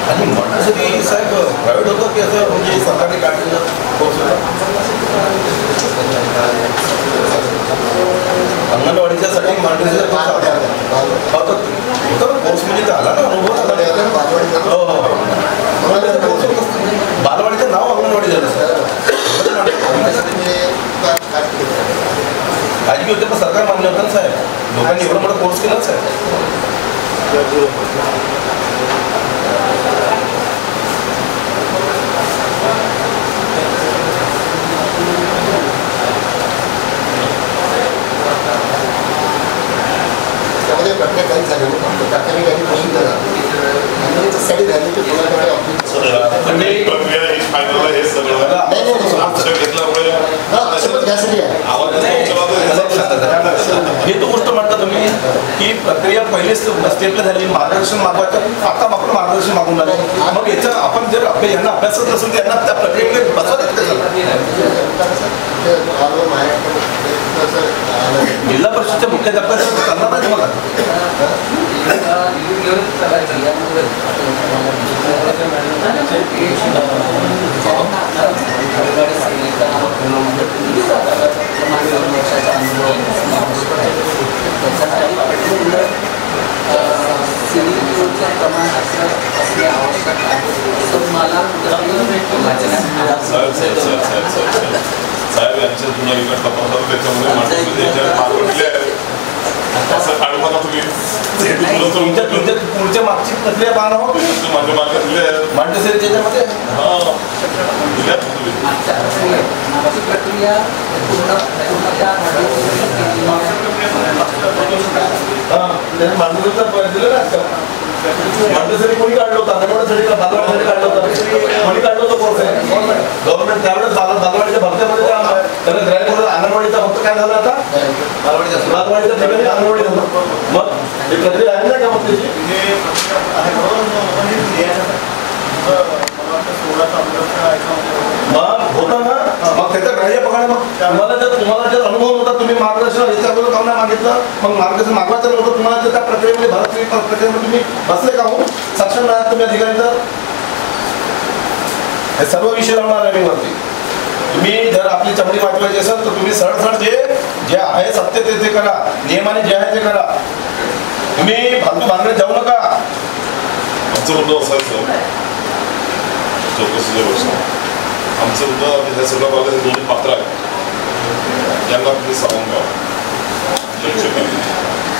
आणि म्हणण्यासाठी साहेब प्रायव्हेट होतं की असं म्हणजे सरकारने काढलेलं कोर्स अंगणवाडीच्या साठी मांडणीचा कोर्स म्हणजे आला ना अनुभव बालवाडीचं नाव अंगणवाडी झालं सर. खाजगी होते पण सरकार मान्य होतं ना साहेब लोकांनी एवढा मोठा कोर्स केला साहेब. त्यामध्ये प्रक्रिया काही झाली प्रक्रिया काही प्रसिद्ध झाली साठी झाली की कोणाकडे ऑफिस प्रक्रिया ही फायनल हे सगळं घेतल्यामुळे त्यासाठी आहे. हे तो गोष्ट म्हणता तुम्ही की प्रक्रिया पहिलेच स्टेपला झाली मार्गदर्शन मागवायचं आता आपण मार्गदर्शन मागून राहिलो मग याचं आपण जर यांना अभ्यासच नसेल तर यांना त्या प्रक्रियेकडे जिल्हा परिषदच्या मुख्याध्यापक करणार नाही मला साहेब यांच्या जुन्या विकट तपासात त्याच्यामध्ये मागवले असं काढू नका तुम्ही तुमच्या पुढच्या मागची प्रक्रिया पाहणं माझ्या मार्गातले मांडसेरी त्याच्यामध्ये दिल्यात तुम्ही मांडूचा दिलं ना मांडसेरी कोणी काढलं होतं अंगणवाडीसाठी का बालवाडीसाठी काढलं होतं कोणी काढलं होतं गव्हर्नमेंट त्यावेळेस बालवाडीच्या भरत्यामध्ये त्याला ग्रॅन्ड करून अंगणवाडीचा फक्त काय झालं आता बालवाडीच्या ठिकाणी अंगणवाडी झालं मग ही प्रक्रिया आहे ना का मग त्याची मग होता ना मग त्याचा ग्राह्य पकडा मग तुम्हाला जर अनुभव होता तुम्ही मार्गदर्शन याच्या अगोदर काऊन नाही मागितलं मग मार्गदर्शन मागवायचं नव्हतं तुम्हाला जर त्या प्रक्रियेमध्ये प्रक्रियेमध्ये तुम्ही बसले का हो सक्षम नाही तुम्ही अधिकारी तर हे सर्व विषय लावणार आहे मी वरती तुम्ही जर आपली चमडी वाचवायची असेल तर तुम्ही सरळ जे आहे सत्य ते करा नियमाने जे आहे ते करा तुम्ही फालतू भानगडीत जाऊ नका आमचं मुद्दा असायचं चौकशीच्या गोष्ट आमचं मुद्दा ह्या सगळ्या भागाचे दोन्ही पात्र आहेत यांना तुम्ही सांगून घ्या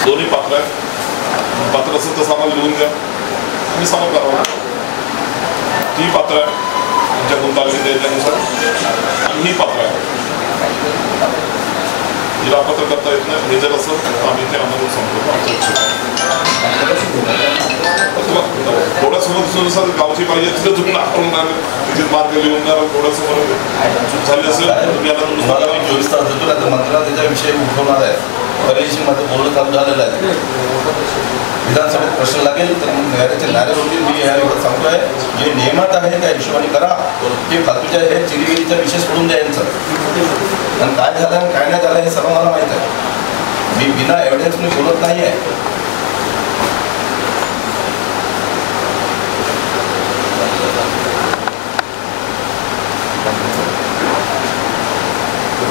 दोन्ही पात्र आहेत पात्र असेल तसं आम्हाला लिहून द्या तुम्ही समोर करावं ती पात्र आहे तुमच्या गुंतावली त्याच्यानुसार आणि ही पात्र आहे जिला अपात्र करता येत नाही हे जर असेल तर आम्ही ते आम्हाला सांगतो आमच्या थोड्या समोर गावची पाहिजे तिथं चुकून आपण तिथे मार्ग लिहून थोडं समोर चूक झाली असेल तुम्हाला मी 24 तास देतो नाही तर मंत्र्याला त्याच्याविषयी उठवणार आहे परिषदेमध्ये बोलणं चालू झालेलं आहे विधानसभेत प्रश्न लागेल तर मग न्यायालयाचे नारे होतील मी या एवढं सांगतोय जे नियमात आहे त्या हिशोबाने करा ते फालतूच्या हे चिरीगिरीचा विषय सोडून द्या यांचं आणि काय झालं आणि काय नाही झालं हे सर्व मला माहीत आहे मी बिना एव्हिडन्स मी बोलत नाही आहे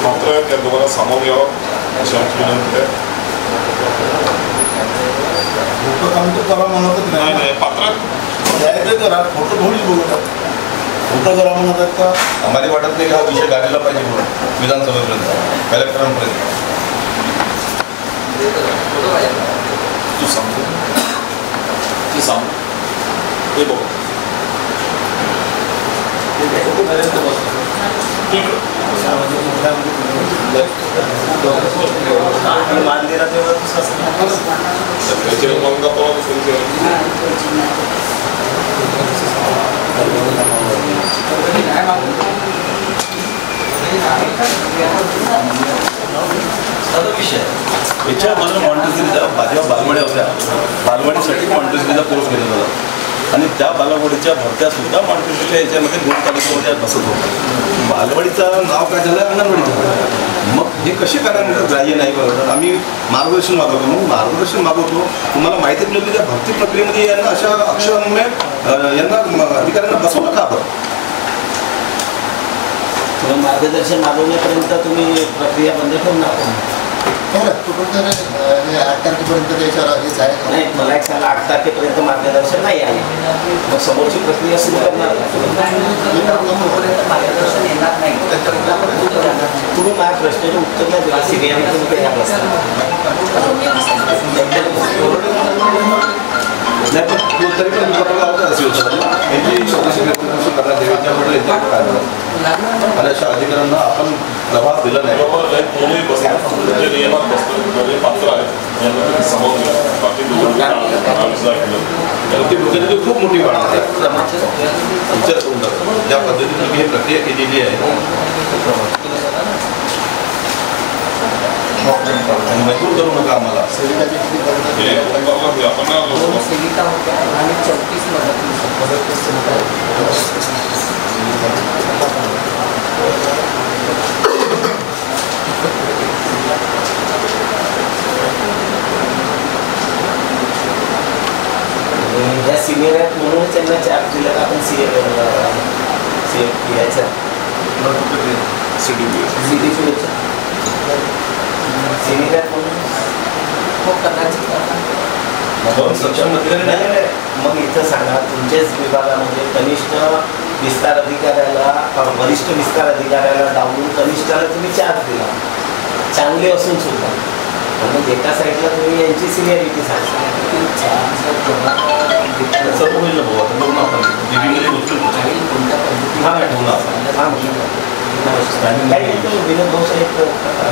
मात्र त्या दोघांना सामोरं यावं अशी आमची विनंती आहे फोटो काम तर करा म्हणतच नाही नाही पात्र द्यायचं करा फोटो थोडीच बोलतात फोटो करा म्हणतात का आम्हाला वाटत नाही की हा विषय गाडीला पाहिजे म्हणून विधानसभेपर्यंत कलेक्टरांपर्यंत तू सांग ते सांग ते बघ त्याच्या मग विषय याच्याबद्दल मॉन्टेसरीचा जेव्हा बालवाड्या होत्या बालवाडीसाठी मॉन्टेसरीचा कोर्स घेण्यात आला आणि त्या बालवाडीच्या भरत्यासुद्धा मॉन्टेसरीच्या याच्यामध्ये 2 तालुक्यामध्ये बसत होतं बालवाडीचं नाव काय झालं अंगणवाडीचं मग हे कसे करायला ग्राह्य नाही बरोबर आम्ही मार्गदर्शन मागवतो मग मार्गदर्शन मागवतो तुम्हाला माहिती मिळते त्या भरती प्रक्रियेमध्ये यांना अशा अक्षरांमुळे यांना अधिकाऱ्यांना बसवलं का आपण मार्गदर्शन मागवण्यापर्यंत तुम्ही प्रक्रिया बंद ठेवून टाका हो ना तोपर्यंत 8 तारखेपर्यंत त्याच्यावर हेच आहे नाही मला एक सांगा 8 तारखेपर्यंत मार्गदर्शन नाही आहे मग समोरची प्रक्रिया सुरू करणार मार्गदर्शन येणार नाही तुम्ही माझ्या प्रश्नाचे उत्तर नाही दिला सिनियर तुम्ही ह्या प्रश्नाला नाही पण तरी पण अशी होतं यांची चौकशी करण्यात यावी त्यामुळे आणि अशा अधिकाऱ्यांना आपण प्रभाव दिला नाही दोन्ही बसतात जे नियमात बसतात पात्र आहेत यांना तुम्ही समोर घ्या बाकी ती डोक्याची खूप मोठी वाढ आहे विचार करून टाकतो ज्या पद्धतीने तुम्ही ही प्रक्रिया केलेली आहे आणि मजबूर करू नका आम्हाला सेविका होत्या आणि 34 ह्या सिनियर आहेत म्हणूनच त्यांना चार्ज दिला का आपण यायचा सिनियर आहेत म्हणून हो कदाचित सक्षम अधिकारी नाही मग इथं सांगा तुमच्याच विभागामध्ये कनिष्ठ विस्तार अधिकाऱ्याला वरिष्ठ विस्तार अधिकाऱ्याला डावलून कनिष्ठाला तुम्ही चार्ज दिला, चांगले असून सुद्धा. म्हणून एका साईडला तुम्ही यांची सिनियरिटी सांगता. सर्व होईल ना भाऊ, आता बघू ना आपण दिल्लीमध्ये गोष्टी काही तो विनोद भाऊचा एक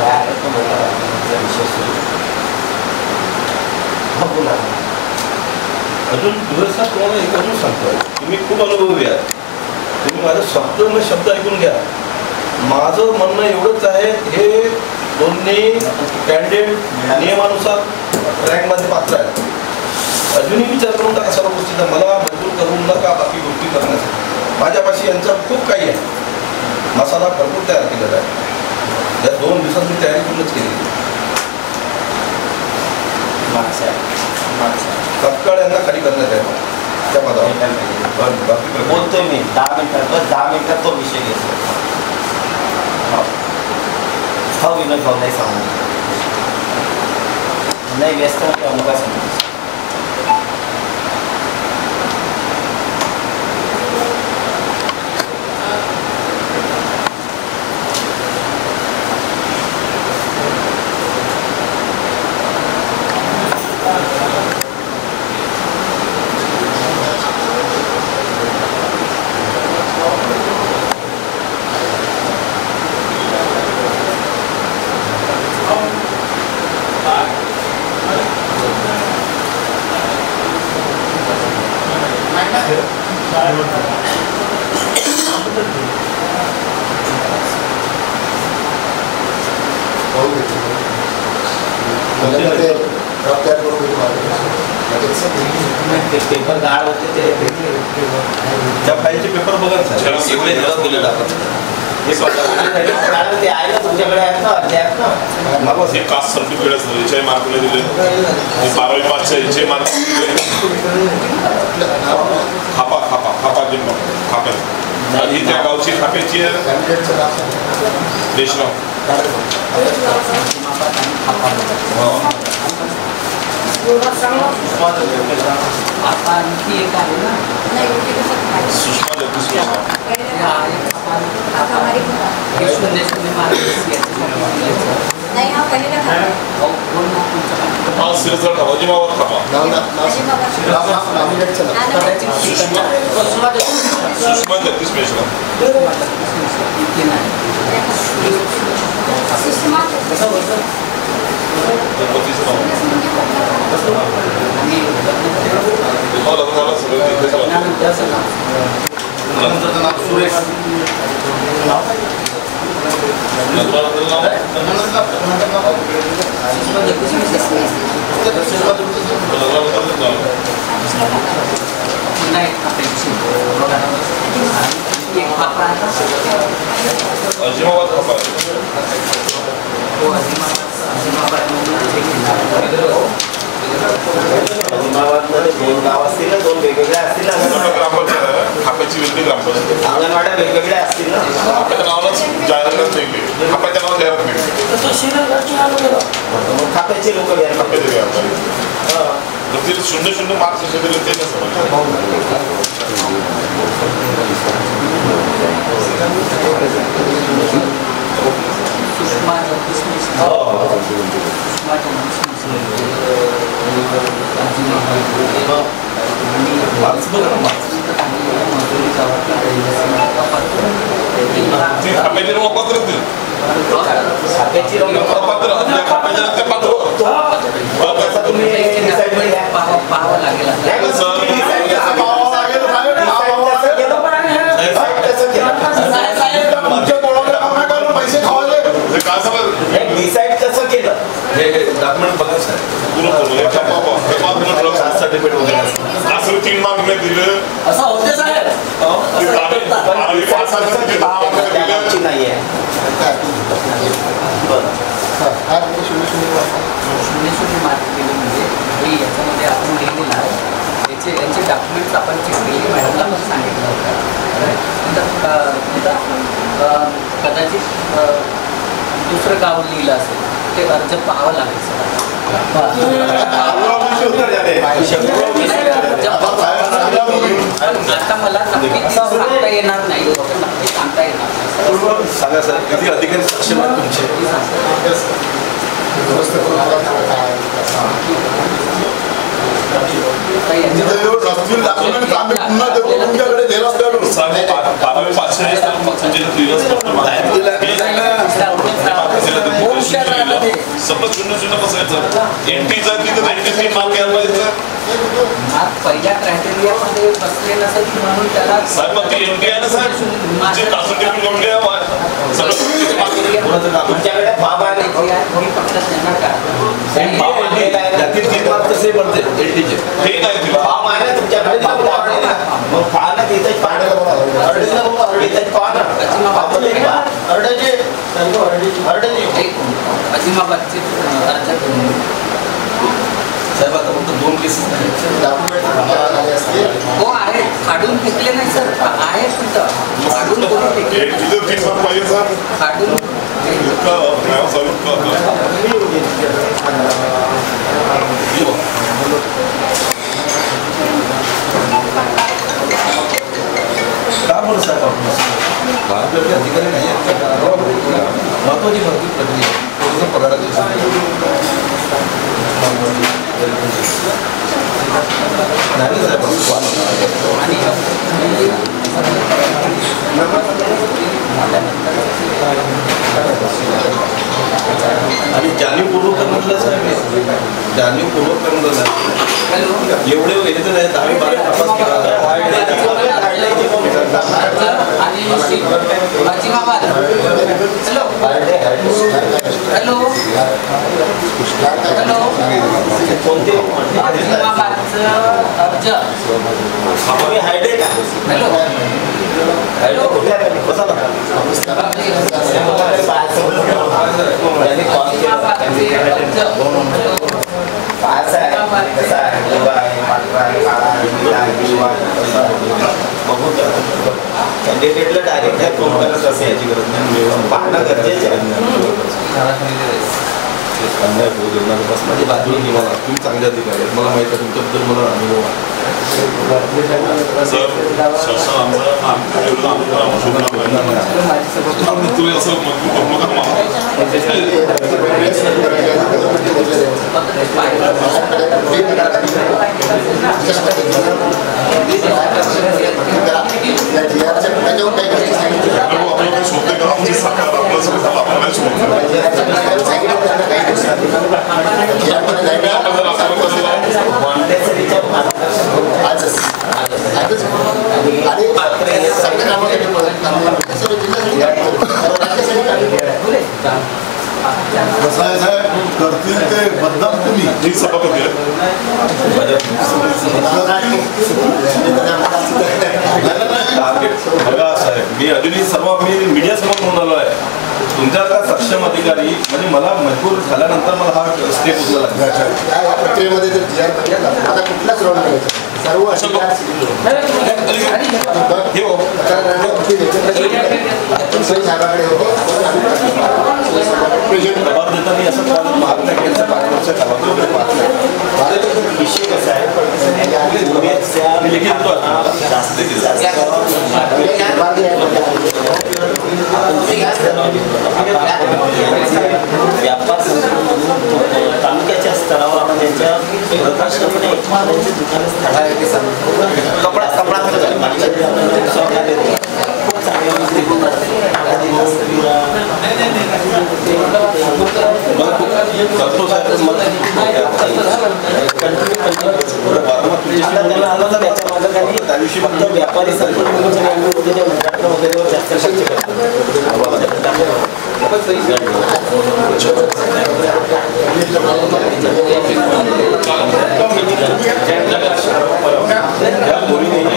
आहे तो मोठा विशेष बघू ना. अजून दिवसा तुम्हाला एक अजून सांगतोय, तुम्ही खूप अनुभवी आहात, तुम्ही माझं शब्द ऐकून घ्या. माझं म्हणणं एवढंच आहे, हे दोन्ही कॅन्डिडेट नियमानुसार रँकमध्ये पात्र आहेत. अजूनही विचार करून टाका सर्व गोष्टीचा, मला मजबूर करून नका बाकी गोष्टी करण्यासाठी. माझ्यापाशी यांचा खूप काही आहे, मसाला भरपूर तयार केलेला आहे. या 2 दिवसात मी तयारी पूर्णच केली. तत्काळ यांना खाली करण्यात आहे त्या पदावर. बोलतोय मी 10 मिनिटात, बस 10 मिनिटात तो विषय घेतो. हो विनोद भाऊ नाही सांगू नाही व्यस्त अमुका सांगू. पेपर गाड होते ते त्या फाईलचे पेपर बघा इकडे जरा दिलेला आपण ते आहे ना तुमच्याकडे आहेत ना अर्धे आहेत ना. मला हे कास्ट सर्टिफिकेट असतं, याचे मार्क नाही दिले, 12वी पासचे याचे मार्क खापा खापा खापा जिल्हा खाप्यात ही त्या गावची खाप्याची आहे. देशराव आता आणखी एक आहे ना, सुषमा जगदीश नाही हा पहिला हा सिरसट अजिमाबाद खापा सुषमा जगदीश मेश्राम सुरेश अजिमाबाद खापा अजिमाबादमध्ये 2 गाव असतील ना, 2 वेगवेगळ्या असतील ना. ग्रामपंचायत खाप्याची वेगळी ग्रामपंचायत, अंगणवाड्या वेगवेगळ्या असतील ना. खाप्याच्या नावालाच जाहिरात वेगळी, खाप्याच्या नावाला जाहिरात वेगळी, मग खाप्याचे लोक घ्यायला खाप्याचे जर ते 0-0 मार्क्स असे दिले ते खाप्याचे लोक पात्र खाप्याची लोक पाहावं लागेल. डिसाईड कसं केलं हे डॉक्युमेंट बघा सर सर्टिफिकेट वगैरे असं 3 मार्क नाही दिले असं होते साहेब. नाहीये शून्य मार्क केले म्हणजे याच्यामध्ये आपण लिहिलेलं आहे, यांचे डॉक्युमेंट्स आपण चेक केले, मॅडमला पण सांगितलं होतं. कदाचित दुसरं गाव लिहिलं असेल ते अर्ज पाहावं लागेल सर. आता मला नक्कीच सांगता येणार नाही, नक्की सांगता येणार नाही. सांगा सर, किती अधिकारी सक्षम आहेत तुमचे? पुन्हा तुमच्याकडे सतत शून्य बसायचं. एंट्री जाती तर 93 मार्क घ्यायला पाहिजे. पहिल्या क्रायटेरियामध्ये बसले नसेल म्हणून त्याला साहेब मग ती एंट्री आहे ना साहेब, जे तासून घेऊन घ्या तुमच्याकडे बाबा नाही फक्त त्यांना काय त्यातील 3 मार्क कसे पडते एंट्रीचे? हे काय तुला तुमच्याकडे अजिमाबादचे साहेब आता फक्त 2 केसेस हो आहे, काढून फेकले नाही सर, आहे तिथं काढून कोणी फेकले तिथं 3 मार्क पाहिजे सर. काढून का बरं साहेब आपण भारतातले अधिकारी नाही आहेत का? महत्वाची भरती प्रक्रिया थोडंसं पगाराची नाही साहेब आणि जाणीवपूर्वक म्हटलं साहेब, जाणीवपूर्वक करून एवढे येत नाही 10-12 तपास केला अजिमाबाद. हॅलो हॅलो कोणते अजिमाबादचं अर्ज हायडेक. हॅलो हॅलो कॅन्डिडेटला डायरेक्ट फोन करत असे याची गरज नाही, पाहणं गरजेचं आहे. माझी बाजू निघाला, तुम्ही चांगले अधिकारी आहेत, मला माहिती आहे तुमच्याबद्दल मला अनुभव आहे. करतील ते बदनाम तुम्ही सभापती आहे. बघा साहेब, मी अगदी सर्व मी मीडियासमोर म्हणून आलो आहे. तुमच्याचा सक्षम अधिकारी म्हणजे मला मजबूर झाल्यानंतर मला हा स्टेप उचलला लागला. या प्रक्रियेमध्ये जर जी आर आता कुठलाच रोल नाही, सर्व साहेबाकडे होते. जबाब देताना असं महात्मा केंद्र 5 वर्ष कामात विषय कसा आहे, लिखित व्यापार तालुक्याच्या स्तरावर आपण त्यांच्या प्रकाशनामध्ये त्यांची दुकानं कपडा सहकार्य खूप चांगल्या करतो साहेब. त्या दिवशी फक्त व्यापारी संकट वगैरेवर जास्त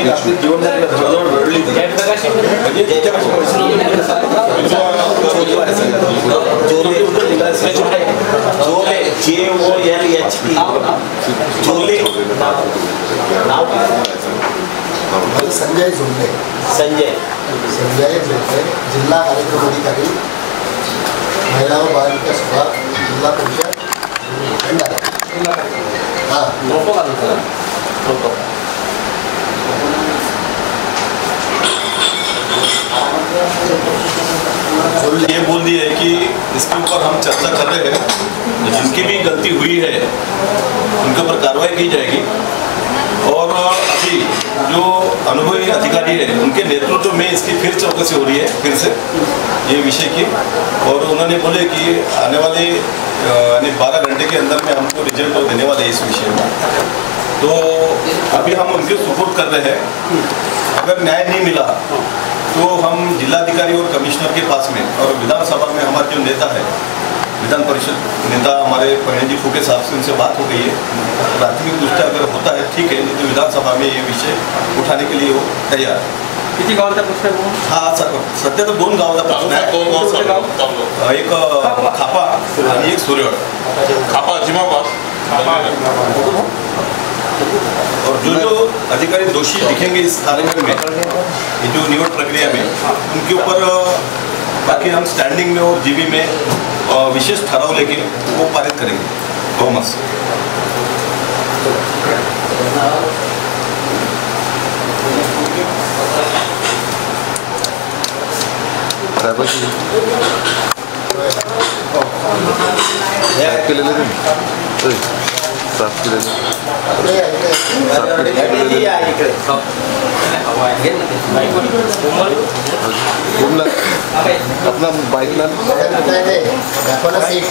लक्ष जीवन रडली संजय झोंडे. संजय झोंडे, जिल्हा कार्यक्रम अधिकारी, महिला व बाल विकास विभाग, जिल्हा ये बोल दिया है कि इसके ऊपर हम चर्चा कर रहे हैं, जिनकी भी गलती हुई है उनके ऊपर कार्रवाई की जाएगी। और अभी जो अनुभवी अधिकारी है उनके नेतृत्व में इसकी फिर चौकसी हो रही है, फिर से ये विषय की। और उन्होंने बोले कि आने वाले 12 घंटे के अंदर में हमको रिजल्ट देने वाले हैं इस विषय में। तो अभी हम उनके सुपुर्द कर रहे हैं। अगर न्याय नहीं मिला तो हम जिलाधिकारी और कमिश्नर के पास में, और विधानसभा में हमारे जो नेता है, विधान परिषद नेता हमारे परिणय जी फूके साहब से उनसे बात हो गई है। प्राथमिक दृष्टया अगर होता है ठीक है, नहीं तो विधानसभा में ये विषय उठाने के लिए वो तैयार है। किती गावाचा प्रश्न आहे? हाँ सर, सध्या तर 2 गावाचा प्रश्न आहे, एक खापा आणि एक सूर्यवड। खापा जिमाबाद और जो अधिकारी दोषी दिखेंगे इस कार्यक्रम में, ये जो निवड प्रक्रिया में, उनके ऊपर बाकी हम स्टैंडिंग में और जीबी में विशेष ठराव लेके वो पारित करेंगे बहुमत से। अपना बाइक ला सीट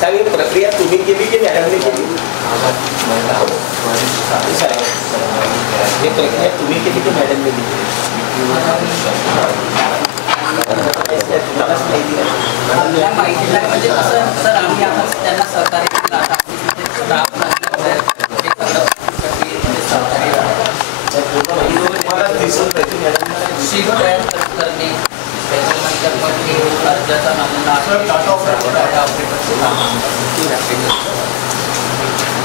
साहेब, ही प्रक्रिया तुम्ही केली की मॅडमने केली? ही प्रक्रिया तुम्ही केली की मॅडमने केली? या माहितीला म्हणजे कसं सर, आम्ही आता त्यांना सहकार्य केलं. आता शीट तयार करणे, त्याच्यानंतर मग हे अर्जाचा नमुना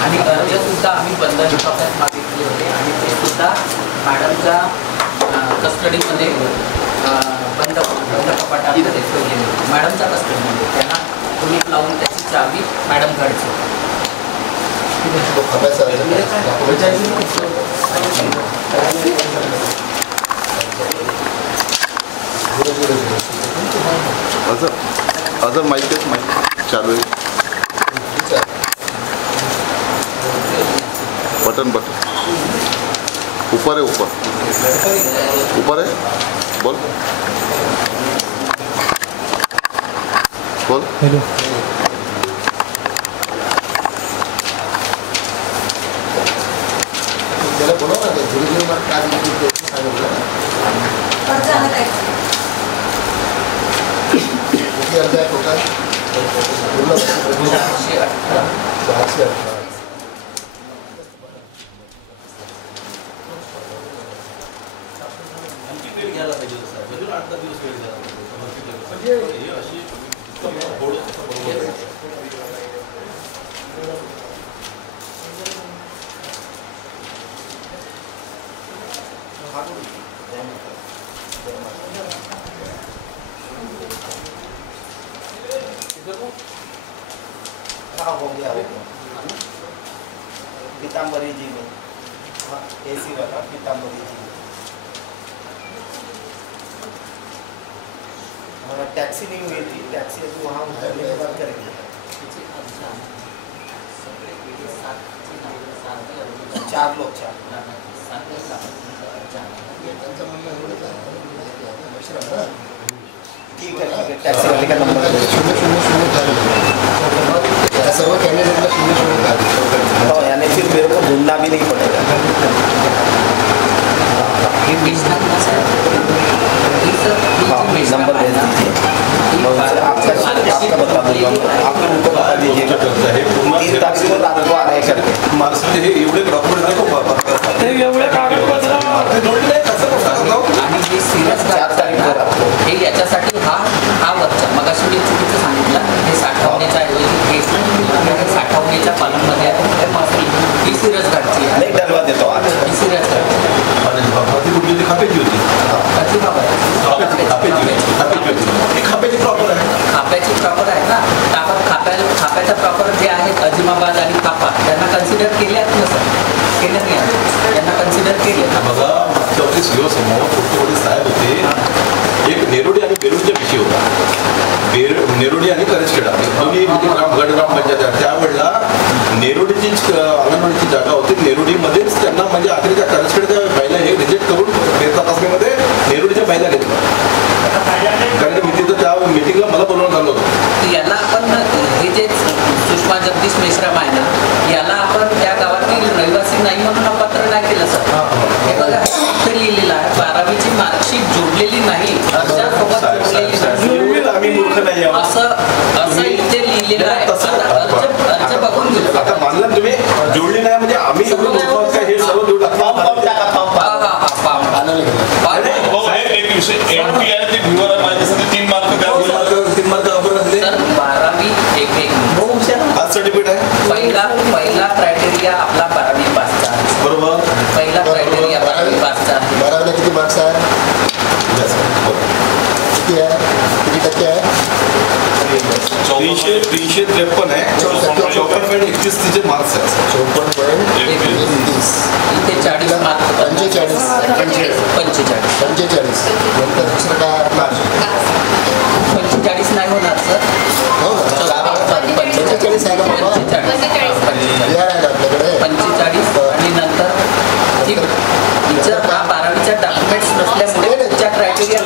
आणि अर्जसुद्धा आम्ही बंधन लिफाफ्यात मागितले होते आणि ते सुद्धा मॅडमच्या कस्टडीमध्ये बंद कपाटामध्ये ठेवलेले होते. मॅडमच्या कस्टडीमध्ये त्यांना कुणीत लावून त्याची चावी मॅडमकडची. अजून माहिती चालू आहे. बटन ऊपर है बोल हेलो त्याला बोलव ना, धीरे काय किती अर्ज आहे टोटल? पूर्ण 618. पीताम्बरी जी में AC वाला पीताम्बरी जी में हमारा टैक्सी नहीं हुई थी, टैक्सी अभी वहाँ उतरने के बाद करेंगे. 4 लोग 4 ठीक है टैक्सी वाले का नंबर 000 सर्व कैंडिडेटला 000 यानी फिर मेरे को ढूंढना भी नहीं पड़ेगा. नंबर भेज दीजिए, आपका बता दूंगा, आपको उनको बता दीजिए 3 तारीख को रात को आ रहे करके. मार्क्स हे एवढे डॉक्युमेंट एवढे कागदपत्र आणि हे सिरियस 4 तारीख को हे याच्यासाठी हा वरचा मगाशी मी चुकीचं सांगितलं. हे साठवण्याच्या ऐवजी हे साठवण्याच्या पालनमध्ये ही सिरियस घाटची आहे. नाही डलवा देतो आज ही सिरियस घाटची कुठली खापेची होती, खापेची प्रॉपर आहे खापेची प्रॉपर आहे. खाप्याची प्रॉपर आहे ना. गट ग्रामपंचायत आहे त्यावेळेला नेरुडीची अंगणवाडीची जागा होती. नेरुडीमध्येच त्यांना म्हणजे आखरी त्या करसकडे त्या बाईला हे रिजेक्ट करून फेर तपासणीमध्ये नेरुडीच्या बाईला घेतलं. कारण मी तिथं त्या मिटिंगला मला बोलवण्यात आलं होतं. याला आपण हे जे सुषमा जगदीश मेश्राम आहे ना, याला आपण त्या गावातील रहिवासी नाही म्हणून अपत्र नाही केलं सर. हे बघा इथे लिहिलेलं आहे 12वीची मार्कशीट जोडलेली नाही, अर्जासोबत जोडलेली नाही. आम्ही मूर्ख नाही असं इथे लिहिलेलं आहे. अर्ज बघून घेऊ. आता मानलं तुम्ही जोडली नाही म्हणजे आम्ही एवढं मूर्ख काय हे सर्व जोड एमपी आहे ते व्ह्यूवर आहे माझ्यासाठी 3 मार्क द्या. 3 मार्क अवघड असले. 12वी आज सर्टिफिकेट आहे. पहिला क्रायटेरिया आपला 12वी पासचा. बरोबर. पहिला क्रायटेरिया 12वी पासचा. 12वीला किती मार्क्स आहे? किती आहे? किती टक्के आहे? 353 आहे. 54.31 तिचे मार्क्स आहेत. 54.31. इथे 40 मार्क. 45. 45. नंतर दुसरं काय? 45 नाही होणार सर. हो ना. 45 आहे का बाबा? 45 बिहार आहे ना आपल्याकडे. 45 आणि नंतर तिचं हा 12वीचा डॉक्युमेंट्स नसल्यामुळे तिच्या क्रायटेरिया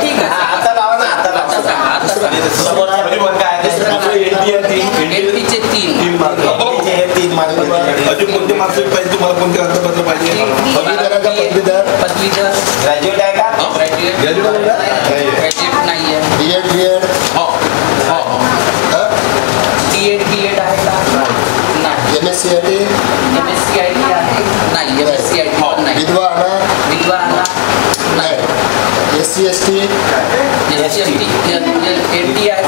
ठीक आहे. आता लावा ना. आता समोर एनपीचे 3 मार्क. 3 मार्क. अजून कोणते मार्क्स पाहिजे तुम्हाला? कोणते कागदपत्र पाहिजे? पदवीधर ग्रॅज्युएट आहे का? ग्रॅज्युएट नाही आहे. B.Ed B.Ed आहे का? नाही. MSc MSc आहे नाही. MSc पण नाही. विधवा आणा नाही. SC ST NT आहे.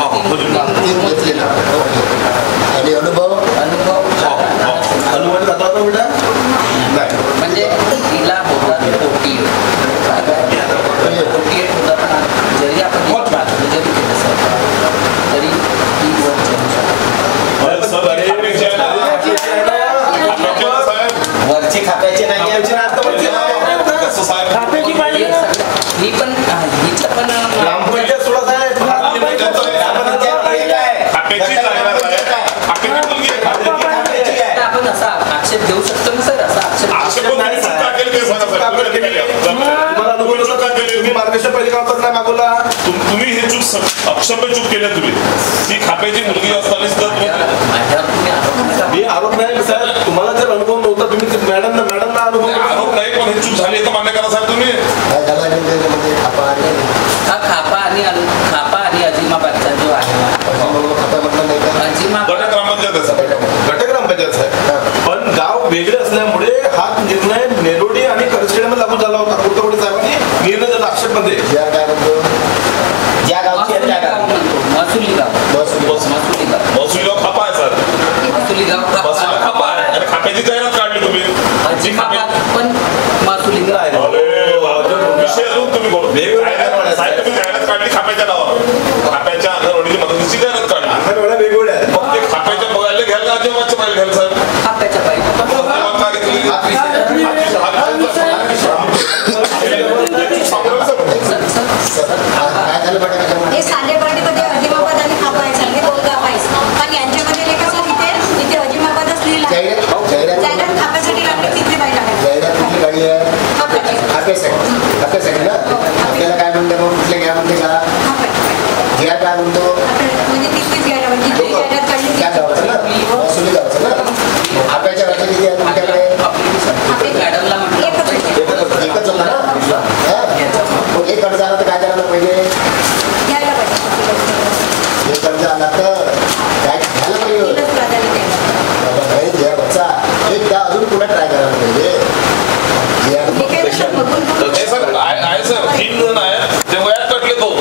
3 घेतलेला. आणि अनुभव जातो बेटा नाही म्हणजे तिला होतात 48 होतात. जरी आपण जरी केलं सर तरी ती वर वरची खात्याची नाही ही पण हिचं पण ग्रामपंचायत सोडा आपण असा आक्षेप घेऊ शकतो ना सर. असा आक्षेप तुम्ही मार्गदर्शन पहिले काम करणार मागवला. तुम्ही हे चूक अक्षम्य चूक केल्या. तुम्ही ती खाप्याची मुलगी असतानाच तर मी आरोप नाही साहेब. तुम्हाला जर अनुभव नव्हता तुम्ही मॅडमला अनुभव आरोप नाही पण हे चूक झाली तर मान्य करा साहेब. तुम्ही खापा आणि अजिमाबादचा जो आहे गट ग्रामपंचायत साहेब. पण गाव वेगळे असल्यामुळे हा निर्णय नेरोडी आणि करसखेड्यामध्ये लागू झाला होता. कुलकर्णी साहेबांनी निर्णय दिला आक्षेपमध्ये. ज्या गावची महसुली गाव महसुली गाव खापा आहे सर. महसुली गाव खापा आहे आणि खाप्याची जाहिरात काढली तुम्ही. पण महसुली गाव आहे. विषय अजून तुम्ही साहेब तुम्ही जाहिरात काढली खाप्याच्या नावावर. खाप्याच्या अंगणवाडीची मदतीची जाहिरात काढली. अंगणवाड्या वेगवेगळ्या आहेत. मग ते खाप्याच्या बघायला घ्याल का अजिबातच्या बाहेर घ्याल सर? खाप्याच्या पाहिजे. हे सालेवाडीमध्ये अजिमाबाद आणि खापा आहे सर. हे 2 गाव आहेत. पण यांच्यामध्ये नाही का सर इथे अजिमाबादच लिहिलं आहे. जाहिरात खाप्यासाठी लागली तिथली बाई लागली. जाहिरात कुठली गाडी आहे? खाप्यासाठी ना. आपल्याला काय म्हणते मग कुठले घ्या म्हणते का? घ्या काय म्हणतो? म्हणजे तिथलीच घ्यायला पाहिजे. जिथली जाहिरात काढली त्या गावाचं ना. महसुली गावाचं ना. खाप्याच्या अर्ज किती आहे तुमच्याकडे? मॅडमला म्हटलं एकच होता ना. मग एक अर्ज आला तर काय करायला पाहिजे? घ्यायला पाहिजे. एक अर्ज आला तर काय घ्यायला पाहिजे? तिलाच प्राधान्य द्यायला. द्या बच्चा. एकदा अजून पुन्हा ट्राय करायला पाहिजे. हे काय म्हणतात बघून सर आहे सर 3 जण आहे ते वयात कटले 2.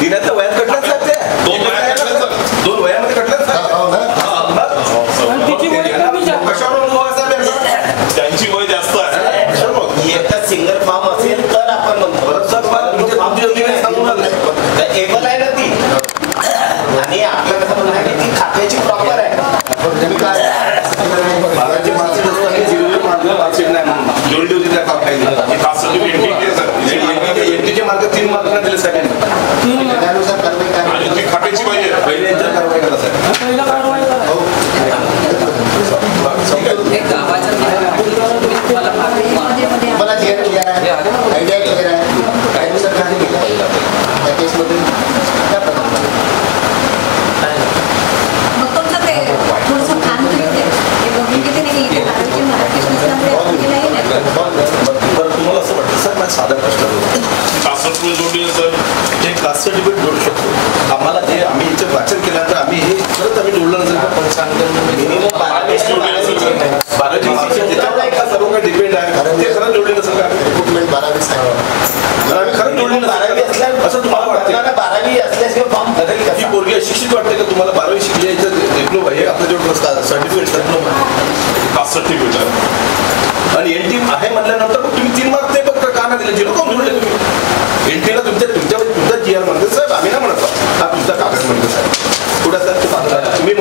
दिनाच्या वयात कटल्याच साहेब ते. 2 वयात कटले सर. 2 वयामध्ये कटल्याच साहेब. कशावर अनुभव आहे साहेब यांचा? त्यांची वय जास्त आहे. एकदा सिंगल फॉर्म असेल तर आपण म्हणतो. एबल आहे ना ती. आणि आपल्याला कसं म्हणणं आहे ती खात्याची प्रॉपर आहे. तुम्ही काय बाराची मार्कशीट असताना झिरोची मार्कशीट नाही म्हणून जोडली होती त्या एमटीचे मार्क 3 मार्क दिले साहेबांनी. त्यानुसार कारवाई काय? आणि ती खात्याची पाहिजे पहिले यांच्यावर कारवाई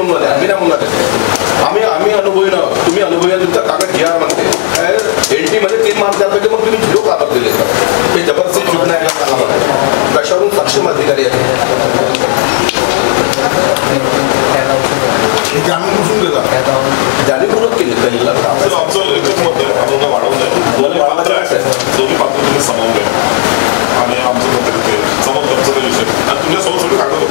म्हणून आम्ही नाही म्हणणार आम्ही अनुभवी ना तुम्ही अनुभवी आहे तुमचा कागद घ्या म्हणते LT मध्ये 3 मार्क द्यायला मग तुम्ही 0 कागद दिले ते जबरदस्ती चूक नाही का कशावरून सक्षम अधिकारी आहे जाणून देता जाणीवपूर्वक केले त्यांना आमचं एकच मत आहे आपण वाढवून द्या दोन्ही पात्र तुम्ही सामावून द्या आणि आमचं मत ते समोर विषय आणि तुमच्यासोबत सगळं कागद होतं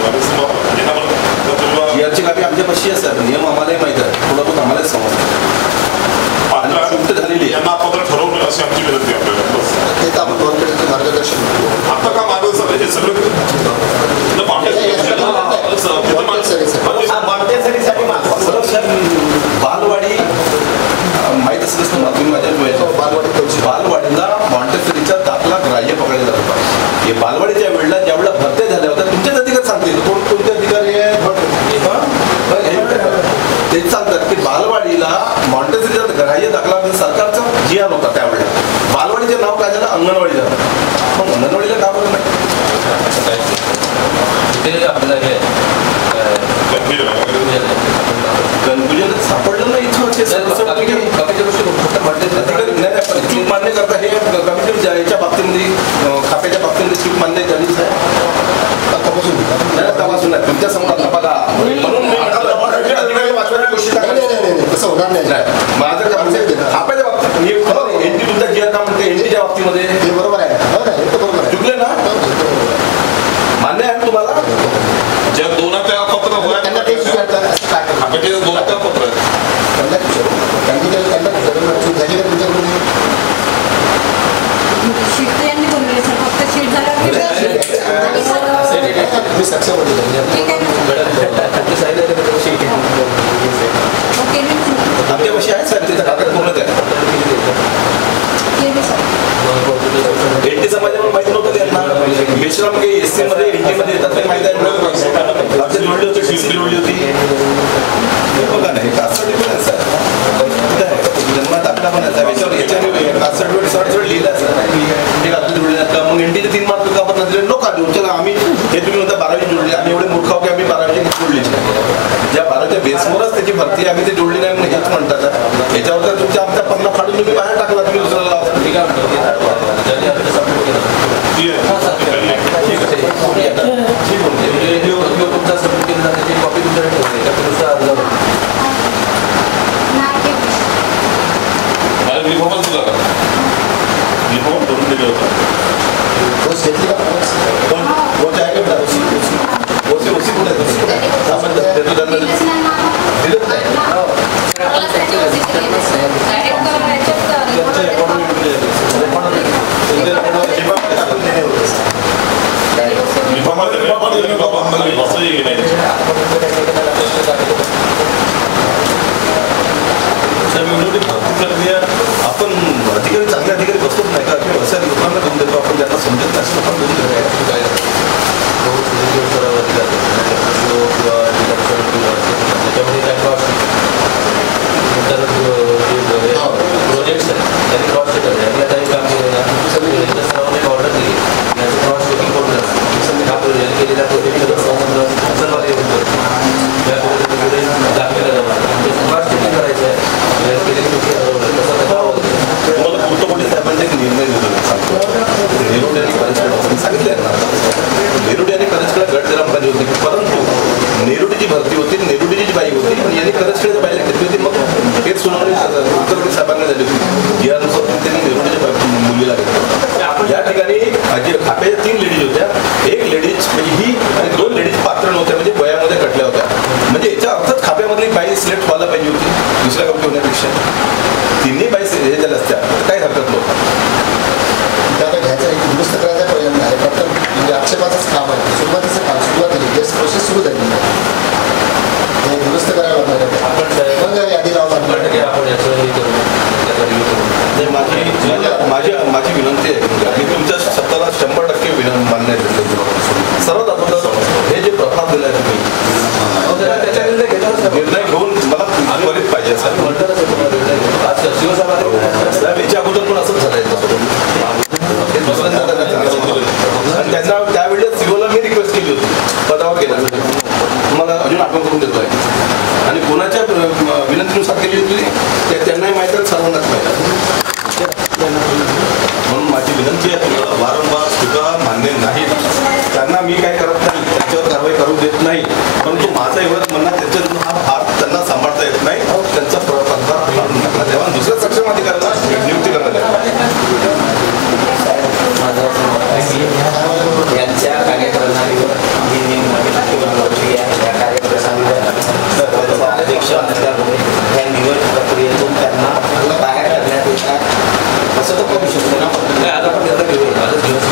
आम्ही याची कापी आमच्यापाशी आहे सर नियम आम्हालाही माहिती आहे थोडं बहुत आम्हालाच समजतं झालेली यांना पत्र ठरवलं अशी आमची विनंती आपल्याला ते तर आपण गव्हर्नमेंटचं मार्गदर्शन आता का मार्गदर्शन हे सगळं बालवाडी माहीत असं तुम्ही माझ्या बालवाडीला मॉन्टेसरीचा दाखला ग्राह्य पकडला जातो हे बालवाडीच्या वेळेला ज्यावेळेला भरत्या झाल्या होत्या तुमचेच अधिकारी सांगतील कोणते अधिकारी आहे तेच सांगतात की बालवाडीला मॉन्टेसरीचा ग्राह्य दाखला सरकारचा GR होता त्यावेळेला बालवाडीचे नाव काय झालं अंगणवाडी झालं मग अंगणवाडीला का बरं नाही ते आपलं हे कन्फ्युजन सापडलं नाही चूक मान्य करता हे याच्या बाबतीमध्ये खात्याच्या बाबतीमध्ये चूक मान्य झालीच आहे तपासून नाही तुमच्या समोर बघा म्हणून तसं होणार नाही माझं खात्याच्या बाबतीत एनटी तुमचा GR का म्हणते एनटीच्या बाबतीमध्ये हे बरोबर आहे हे तर बरोबर आहे चुकले ना मान्य आहे तुम्हाला ज्या दोनाच्या पत्र त्यांना तेच विचारतात असं काय करतात दोनाच्या पत्र शीट तर यांनी बनवली सर फक्त शीट झाल्यावर मी सक्षम ठीक आहे आमच्यापाशी आहे सर तिथं कागद पूर्णच आहे एनटी समाजाला माहिती नव्हतं त्यांना मिश्रम काही SC मध्ये NT मध्ये येतात ते माहिती आहे आमच्या जोडली होती TC जोडली होती बघा नाही कास्ट सर्टिफिकेट सर कुठे आहे जन्म दाखला पण आहे त्याच्यावर याच्यावर कास्ट सर्टिफिकेट लिहिलं आहे सर एक आपली जोडले का मग NT चे 3 मार्क का आपण नसले नको देऊ चला आम्ही हे तुम्ही म्हणता 12वी जोडली आम्ही एवढे मूर्ख आहोत की आम्ही 12वी जोडली ज्या 12वीच्या बेसवरच त्याची भरती आम्ही ते जोडली नाही म्हणून हेच म्हणतात याच्यावर तर तुमच्या आमच्या पन्ना फाडून तुम्ही बाहेर टाकला तुम्ही दुसऱ्याला आपण अधिकारी चांगले अधिकारी बसतोच नाही का किंवा अशा लोकांना घेऊन देतो आपण ज्यांना समजत नाही प्रोजेक्ट्स त्यांनी क्रॉस चेक यांना काही काम केलं सर्वांनी ऑर्डर दिली याचं क्रॉस चेकिंग करून हा प्रोजेक्ट केलेल्या प्रोजेक्टचं सर्वांनी दाखवलं जाणार क्रॉस चेकिंग करायचं आहे तुम्हाला कुर्तकोटी साहेबांचा एक निर्णय दिला सांगतो नेरुडी आणि करंजकडे सांगितले ना नेरुडी आणि करंजकडे गट दिला पाहिजे होती परंतु नेरुडीची भरती होती नेरुडीची बाई होती आणि यांनी करंजकडे बाईला घेतली होती मग एक सुनावणी कुर्तकोटी साहेबांना झाली होती यानुसार त्यांनी नेरुडीच्या मुलीला घेतलं या ठिकाणी खात्याच्या 3 लेडीज होत्या एक लेडीज म्हणजे ही आणि 2 लेडीज पात्र नव्हत्या म्हणजे वयामध्ये कटल्या होत्या म्हणजे याच्या अर्थात खात्यामधली बाई सिलेक्ट व्हायला पाहिजे होती दुसऱ्या कंपनी होण्यापेक्षा तिन्ही बाई हे झाल्या असत्या काही हरकत नव्हतं आता घ्यायचा एक दुरुस्त करायचा प्रयत्न आहे फक्त म्हणजे आक्षेपाचंच काम आहे सुरुवातीचं काम सुरुवातीला जस्ट प्रोसेस सुरू झाली हे दुरुस्त करायला लागणार आहे मग यादी लावून माझी विनंती आहे मी तुमच्या स्वतःला 100% मान्य आहे सर्वात अगोदर हे जे प्रभाव दिला आहे तुम्ही निर्णय घेऊन मला त्वरित पाहिजे साहेब याच्या अगोदर पण असंच झालंय आणि त्यांना त्यावेळेस सीओला मी रिक्वेस्ट केली होती पदावर केला मला अजून आठवण करून देतोय माहितीनुसार केली होती त्यांनाही माहीत आहे, सर्वांनाच माहीत आहे. म्हणून माझी विनंती आहे तुम्हाला, वारंवार चुका मान्य नाहीत, त्यांना मी काय करत नाही, त्यांच्यावर कारवाई करू देत नाही. परंतु माझं एवढंच म्हणणं, त्याच्यातून हा भार त्यांना सांभाळता येत नाही, त्यांचा पदभार काढून टाकला द्यावा, दुसऱ्या सक्षम अधिकाऱ्याला नियुक्ती करण्यात यावी. यांच्या कार्यप्रणालीवर जी निवडणुकी आहे त्या कार्यप्रणालीवर अध्यक्ष असल्यामुळे ह्या निवड प्रक्रियेतून त्यांना बाहेर करण्यात येत आहे असं तो करू शकतो ना. आता आपण त्याचा दिवस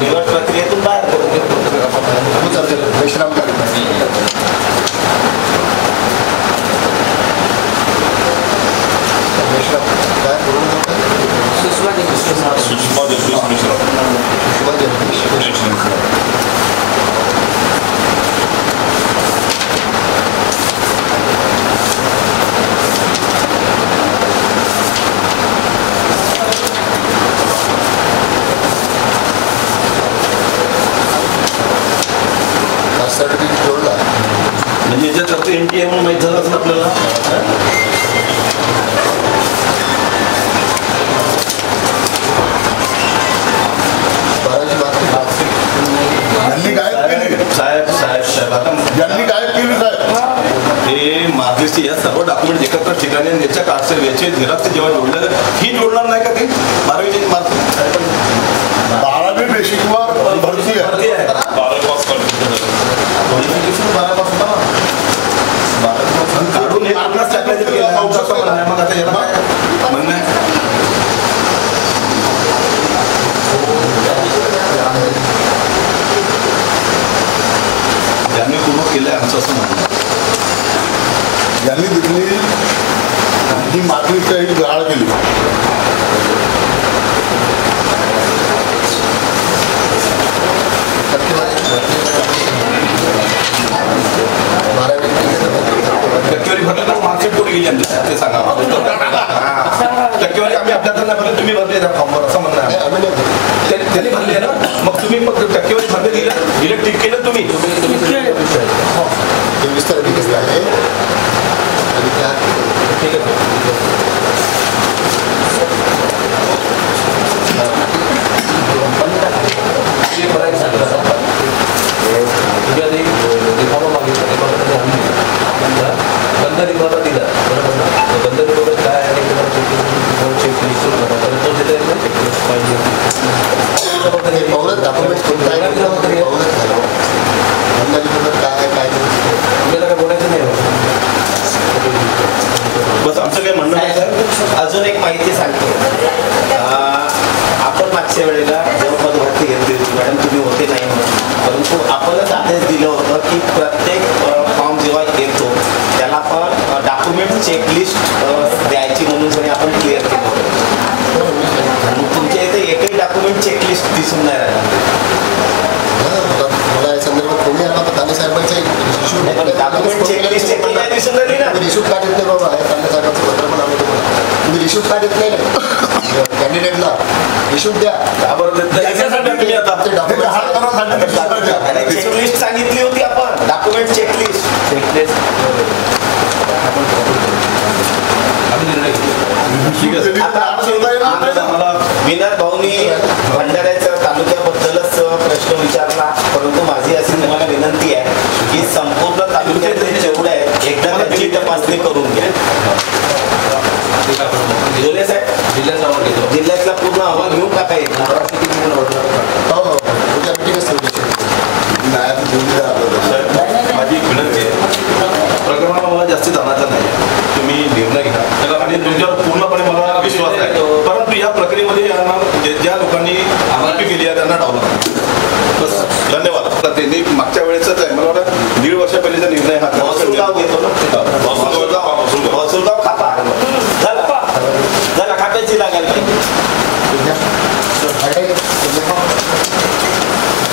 निवड प्रक्रियेतून बाहेर करून विश्राम करा. सुषमा जगदीश मिश्रा. सर्टिफिकेट जोडला म्हणजे याच्यात एनटी आहे म्हणून माहीत झालं असं आपल्याला. या सर्व डॉक्युमेंट एकत्र ठिकाणी याच्या कार्डचे याचे झेरॉक्स जेव्हा जोडलं ही जोडणार नाही का ते 12वीचे मार्क 12वी बेसिकवर भरती आहे. 12 पास काढून हे आपलाच टाकायचं मग आता याला काय म्हणणं आहे. ज्यांनी पूर्ण केलंय आमचं असं म्हणणं. यांनी दिली ही मागणीच्या ही गहाळ केली. टक्केवारी भरले तर मार्कशीट कोणी गेली ते सांगा. टक्केवारी आम्ही आपल्याकडे नाही भरले, तुम्ही भरले त्या फॉर्मवर असं म्हणणं आहे. त्यांनी भरले ना, मग तुम्ही मग टक्केवारी भरले दिलं टिक केलं तुम्ही. विस्तार आहे ठीक आहे. उद्या ते रिफॉर्म मागितलं, रिफॉर्ममध्ये आम्ही आपल्याला बंद रिफॉर्म दिला बरोबर ना. बंद रिफॉर्म काय आहे चेकलिस्ट तो देता येईल ना, चेकलिस्ट पाहिजे पाहुण्यात डॉक्युमेंट कोणतं आहे काय आपल्याला काय बोलायचं नाही. बस आमचं काय म्हणणं आहे सर. अजून एक माहिती सांगतो. आपण मागच्या वेळेला जेव्हा पदभरती घेतली होती मॅडम, तुम्ही होते नाही म्हणून, परंतु आपणच आदेश दिलं होतं की प्रत्येक फॉर्म जेव्हा येतो त्याला आपण डॉक्युमेंट चेकलिस्ट द्यायची म्हणून सगळे आपण क्लिअर केलं होतं. तुमच्या इथे एकही डॉक्युमेंट चेकलिस्ट दिसून नाही राहिला. मला या संदर्भात कोणी आला तर ताने साहेबांचा डॉक्युमेंट चेकलिस्ट नाही दिसून राहिली ना. रिशूट कार्ड येत नाही बाबा. ताने साहेबांचं पत्र पण आम्ही तुम्हाला तुम्ही रिशूट कार्ड येत नाही कॅन्डिडेटला रिशूट द्या. चेकलिस्ट सांगितली होती आपण, डॉक्युमेंट चेकलिस्ट. विनर भाऊनी भंडाऱ्याच्या तालुक्याबद्दलच प्रश्न विचारला, परंतु माझी अशी तुम्हाला विनंती आहे की संपूर्ण तालुक्यातले जेवढे आहे एकदा त्याची तपासणी करून घ्या. जिल्ह्यातला पूर्ण अहवाल घेऊन टाका येत ना. माझी विनंती आहे, प्रकरणाला मला जास्ती जाण्याचं नाही, तुम्ही निर्णय घ्या आणि तुमच्यावर पूर्णपणे मला विश्वास आहे. परंतु या प्रक्रियेमध्ये ज्या लोकांनी आरोपी केली आहे त्यांना डावला. बस धन्यवाद. त्यांनी मागच्या वेळेसच आहे, मला वाटतं 1.5 वर्षापहिलेचा निर्णय हा महसूलगाव घेतो ना. महसूलगाव खापा झाला खात्याची लागायला पाहिजे.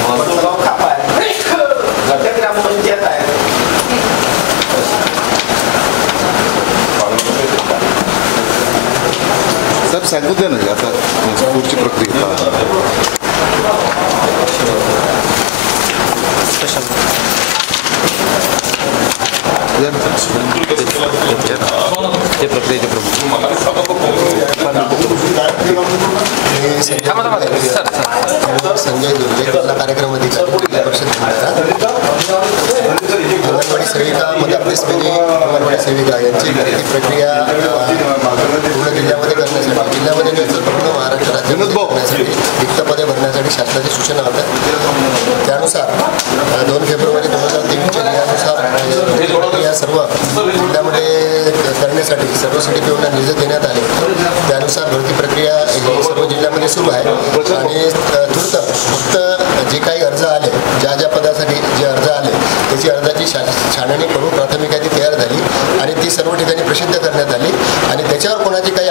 महसूलगाव खापा आहे, घटक ग्रामपंचायत आहे. साहेब सांगू द्या ना आता पुढची प्रक्रिया. हे प्रक्रियेचे प्रमुख संजय दुर्गे जिल्हा कार्यक्रम अधिकारी जिल्हा परिषद अंगणवाडी सेविका मदतनीस अंगणवाडी सेविका यांची भरती प्रक्रिया पूर्ण जिल्ह्यामध्ये करण्यासाठी जिल्ह्यामध्ये नसून पूर्ण महाराष्ट्र राज्यामध्ये करण्यासाठी रिक्त पदे भरण्यासाठी शासनाची सूचना होत्या. त्यानुसार 2 फेब्रुवारी 2023च्या नियमानुसार प्रक्रिया सर्व जिल्ह्यामध्ये करण्यासाठी सर्व CDPOना निर्देश देण्यात आले. त्यानुसार भरती प्रक्रिया सर्व जिल्ह्यामध्ये सुरू आहे आणि तूर्त फक्त जे काही अर्ज आले ज्या पदासाठी जे अर्ज आले त्याची अर्जाची छाननी करून प्राथमिक यादी तयार झाली आणि ती सर्व ठिकाणी प्रसिद्ध करण्यात आली आणि त्याच्यावर कोणाचे काही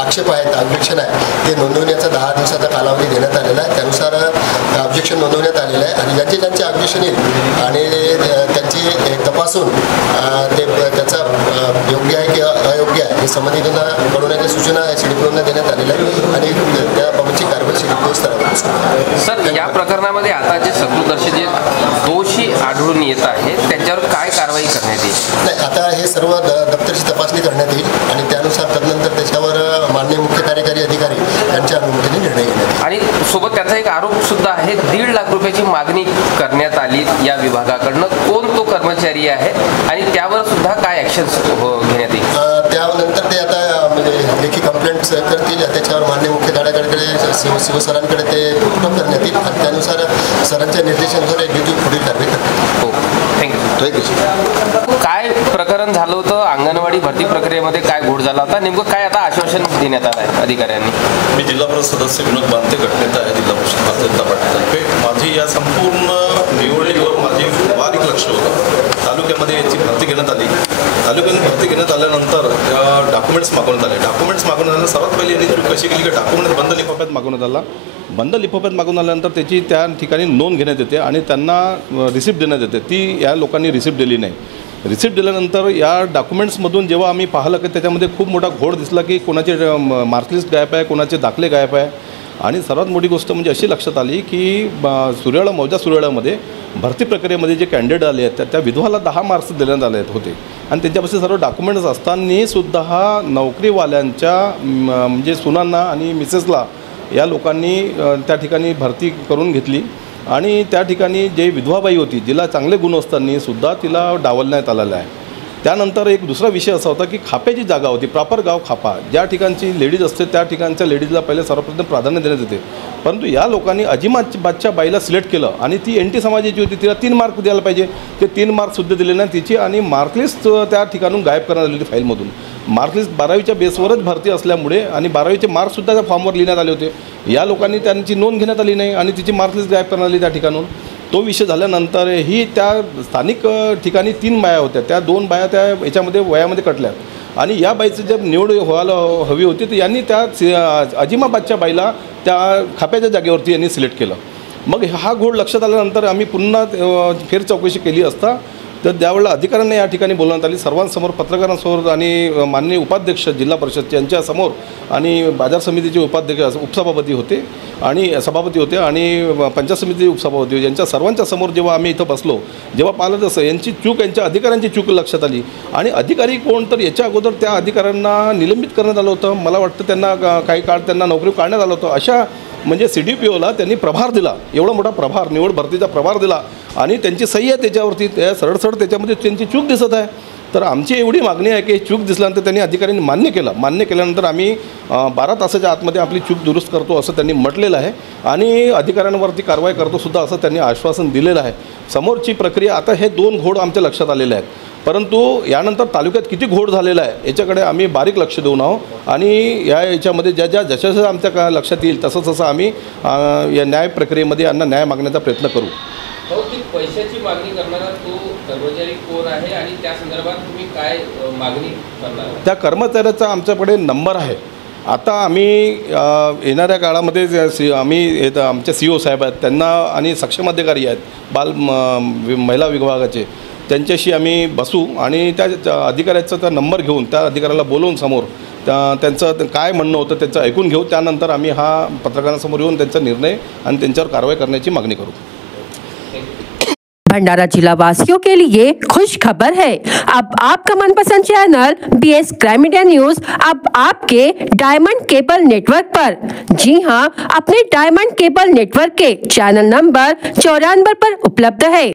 आक्षेप आहेत ऑब्जेक्शन आहे ते नोंदवण्याचा 10 दिवसाचा कालावधी देण्यात आलेला आहे. त्यानुसार ऑब्जेक्शन नोंदवण्यात आलेलं आहे आणि ज्यांचे ऑब्जेक्शन येईल आणि त्यांची तपासून ते त्याचा योग्य आहे की अयोग्य आहे हे संबंधितांना कळवण्याच्या सूचना CDPOना देण्यात आलेल्या आहे आणि त्याबाबतची कारवाई CDPO स्तरावर. सर, या प्रकरणामध्ये आता जे शत्रुदर्शी जे दोषी आढळून येत आहेत त्यांच्यावर काय कारवाई करण्यात येईल? नाही, आता हे सर्व दप्तरची तपासणी करण्यात येईल आणि त्यानुसार तदनंतर त्याच्यावर माननीय मुख्य कार्यकारी अधिकारी यांच्या अनुमतीने निर्णय घेण्यात येईल. आणि सोबत त्याचा एक आरोप सुद्धा आहे, 1.5 लाख रुपयाची मागणी करण्यात आली या विभागाकडनं. कोण तो कर्मचारी आहे आणि त्यावर सुद्धा काय ॲक्शन घेण्यात येईल? त्यानंतर ते आता म्हणजे लेखी कंप्लेंट्स करतील त्याच्यावर माननीय मुख्य कार्यकारीकडे शिवसरांकडे ते उपक्रम करण्यात येईल आणि त्यानुसार सरांच्या निर्देशानुसार एक्झिक्युटिव्ह पुढील कारवाई करतील. हो, थँक्यू. काय प्रकरण झालं होतं अंगणवाडी भरती प्रक्रियेमध्ये? काय घोळ झाला होता? नेमकं काय आता आश्वासन देण्यात आलं आहे अधिकाऱ्यांनी? मी जिल्हा परिषद सदस्य विनोद बांते गटनेता आहे जिल्हा परिषद भारतीय जनता पार्टीतर्फे. माझी या संपूर्ण निवडणुकीवर माझे बारीक लक्ष होतं. तालुक्यामध्ये याची भरती घेण्यात आली. तालुक्यात भरती घेण्यात आल्यानंतर डॉक्युमेंट्स मागवण्यात आले. डॉक्युमेंट्स मागवण्यात सर्वात पहिले यांनी कशी केली की डॉक्युमेंट्स बंद लिफाफ्यात मागवण्यात आला. बंद लिफाफ्यात मागून आल्यानंतर त्याची त्या ठिकाणी नोंद घेण्यात येते आणि त्यांना रिसिप्ट देण्यात येते. ती या लोकांनी रिसिप्ट दिली नाही. रिसिप्ट दिल्यानंतर या डॉक्युमेंट्समधून जेव्हा आम्ही पाहिलं की त्याच्यामध्ये खूप मोठा घोळ दिसला की कोणाचे मार्कलिस्ट गायब आहे, कोणाचे दाखले गायब आहे आणि सर्वात मोठी गोष्ट म्हणजे अशी लक्षात आली की मौजा सुर्याळामध्ये भरती प्रक्रियेमध्ये जे कॅन्डिडेट आले आहेत त्या विधवाला 10 मार्क्स देण्यात आले होते आणि त्यांच्यापाशी सर्व डॉक्युमेंट्स असताना सुद्धा हा नोकरीवाल्यांच्या म्हणजे सुनांना आणि मिसेसला या लोकांनी त्या ठिकाणी भरती करून घेतली आणि त्या ठिकाणी जे विधवाबाई होती जिला चांगले गुण असताना सुद्धा तिला डावलण्यात आलेलं आहे. त्यानंतर एक दुसरा विषय असा होता की खाप्याची जागा होती, प्रॉपर गाव खापा, ज्या ठिकाणची लेडीज असते त्या ठिकाणच्या लेडीजला पहिले सर्वप्रथम प्राधान्य देण्यात येते. परंतु या लोकांनी अजिमाबादच्या बाईला सिलेक्ट केलं आणि ती NT समाजाची होती, तिला 3 मार्क द्यायला पाहिजे, ते 3 मार्कसुद्धा दिले नाही तिची आणि मार्कलिस्ट त्या ठिकाणून गायब करण्यात आली होती फाईलमधून. मार्कलिस्ट 12वीच्या बेसवरच भरती असल्यामुळे आणि 12वीचे मार्क्ससुद्धा त्या फॉर्मवर लिहिण्यात आले होते. या लोकांनी त्यांची नोंद घेण्यात आली नाही आणि तिची मार्कलिस्ट गायब करण्यात आली त्या ठिकाणून. तो विषय झाल्यानंतर ही त्या स्थानिक ठिकाणी 3 बाया होत्या, त्या 2 बाया त्या याच्यामध्ये वयामध्ये कटल्यात आणि या बाईची जर निवड व्हायला हवी होती तर यांनी त्या अजिमाबादच्या बाईला त्या खाप्याच्या जागेवरती यांनी सिलेक्ट केलं. मग हा घोळ लक्षात आल्यानंतर आम्ही पुन्हा फेर चौकशी केली असता तर त्यावेळेला अधिकाऱ्यांना या ठिकाणी बोलवण्यात आली, सर्वांसमोर, पत्रकारांसमोर आणि माननीय उपाध्यक्ष जिल्हा परिषद यांच्यासमोर आणि बाजार समितीचे उपाध्यक्ष उपसभापती होते आणि सभापती होते आणि पंचायत समितीचे उपसभापती होते. यांच्या सर्वांच्या समोर जेव्हा आम्ही इथं बसलो, जेव्हा पाहिलं तसं यांची चूक, यांच्या अधिकाऱ्यांची चूक लक्षात आली आणि अधिकारी कोण तर याच्या अगोदर त्या अधिकाऱ्यांना निलंबित करण्यात आलं होतं. मला वाटतं त्यांना काही काळ त्यांना नोकरी काढण्यात आलं होतं. अशा म्हणजे CDPOला त्यांनी प्रभार दिला, एवढा मोठा प्रभार, निवड भरतीचा प्रभार दिला आणि त्यांची सही आहे त्याच्यावरती, त्या सरळ त्याच्यामध्ये त्यांची चूक दिसत आहे. तर आमची एवढी मागणी आहे की चूक दिसल्यानंतर त्यांनी अधिकाऱ्यांनी मान्य केलं. मान्य केल्यानंतर आम्ही 12 तासाच्या आतमध्ये आपली चूक दुरुस्त करतो असं त्यांनी म्हटलेलं आहे आणि अधिकाऱ्यांवरती कारवाई करतो सुद्धा असं त्यांनी आश्वासन दिलेलं आहे. समोरची प्रक्रिया आता हे 2 घोड आमच्या लक्षात आलेले आहेत, परंतु यानंतर तालुक्यात किती घोड झालेला आहे याच्याकडे आम्ही बारीक लक्ष देऊन आहोत आणि याच्यामध्ये जसं आमच्या लक्षात येईल तसं आम्ही या न्याय प्रक्रियेमध्ये यांना न्याय मागण्याचा प्रयत्न करू. हो, ती पैशाची मागणी करणारा तो कर्मचारी कोण आहे आणि त्या संदर्भात तुम्ही काय मागणी करणार? त्या कर्मचाऱ्याचा आमच्याकडे नंबर आहे. आता आम्ही येणाऱ्या काळामध्ये आम्ही आमचे CO साहेब आहेत त्यांना आणि सक्षम अधिकारी आहेत महिला विभागाचे, त्यांच्याशी आम्ही बसू आणि त्या अधिकाऱ्याचा त्या नंबर घेऊन त्या अधिकाऱ्याला बोलवून समोर त्यांचं काय म्हणणं होतं त्यांचं ऐकून घेऊ. त्यानंतर आम्ही हा पत्रकारांसमोर येऊन त्यांचा निर्णय आणि त्यांच्यावर कारवाई करण्याची मागणी करू. भंडारा जिला वासियों के लिए खुश खबर है। अब आपका मनपसंद channel BS crime media news अब आपके डायमंड केबल नेटवर्क पर, जी हां, अपने डायमंड केबल नेटवर्क के चैनल नंबर 94 पर उपलब्ध है।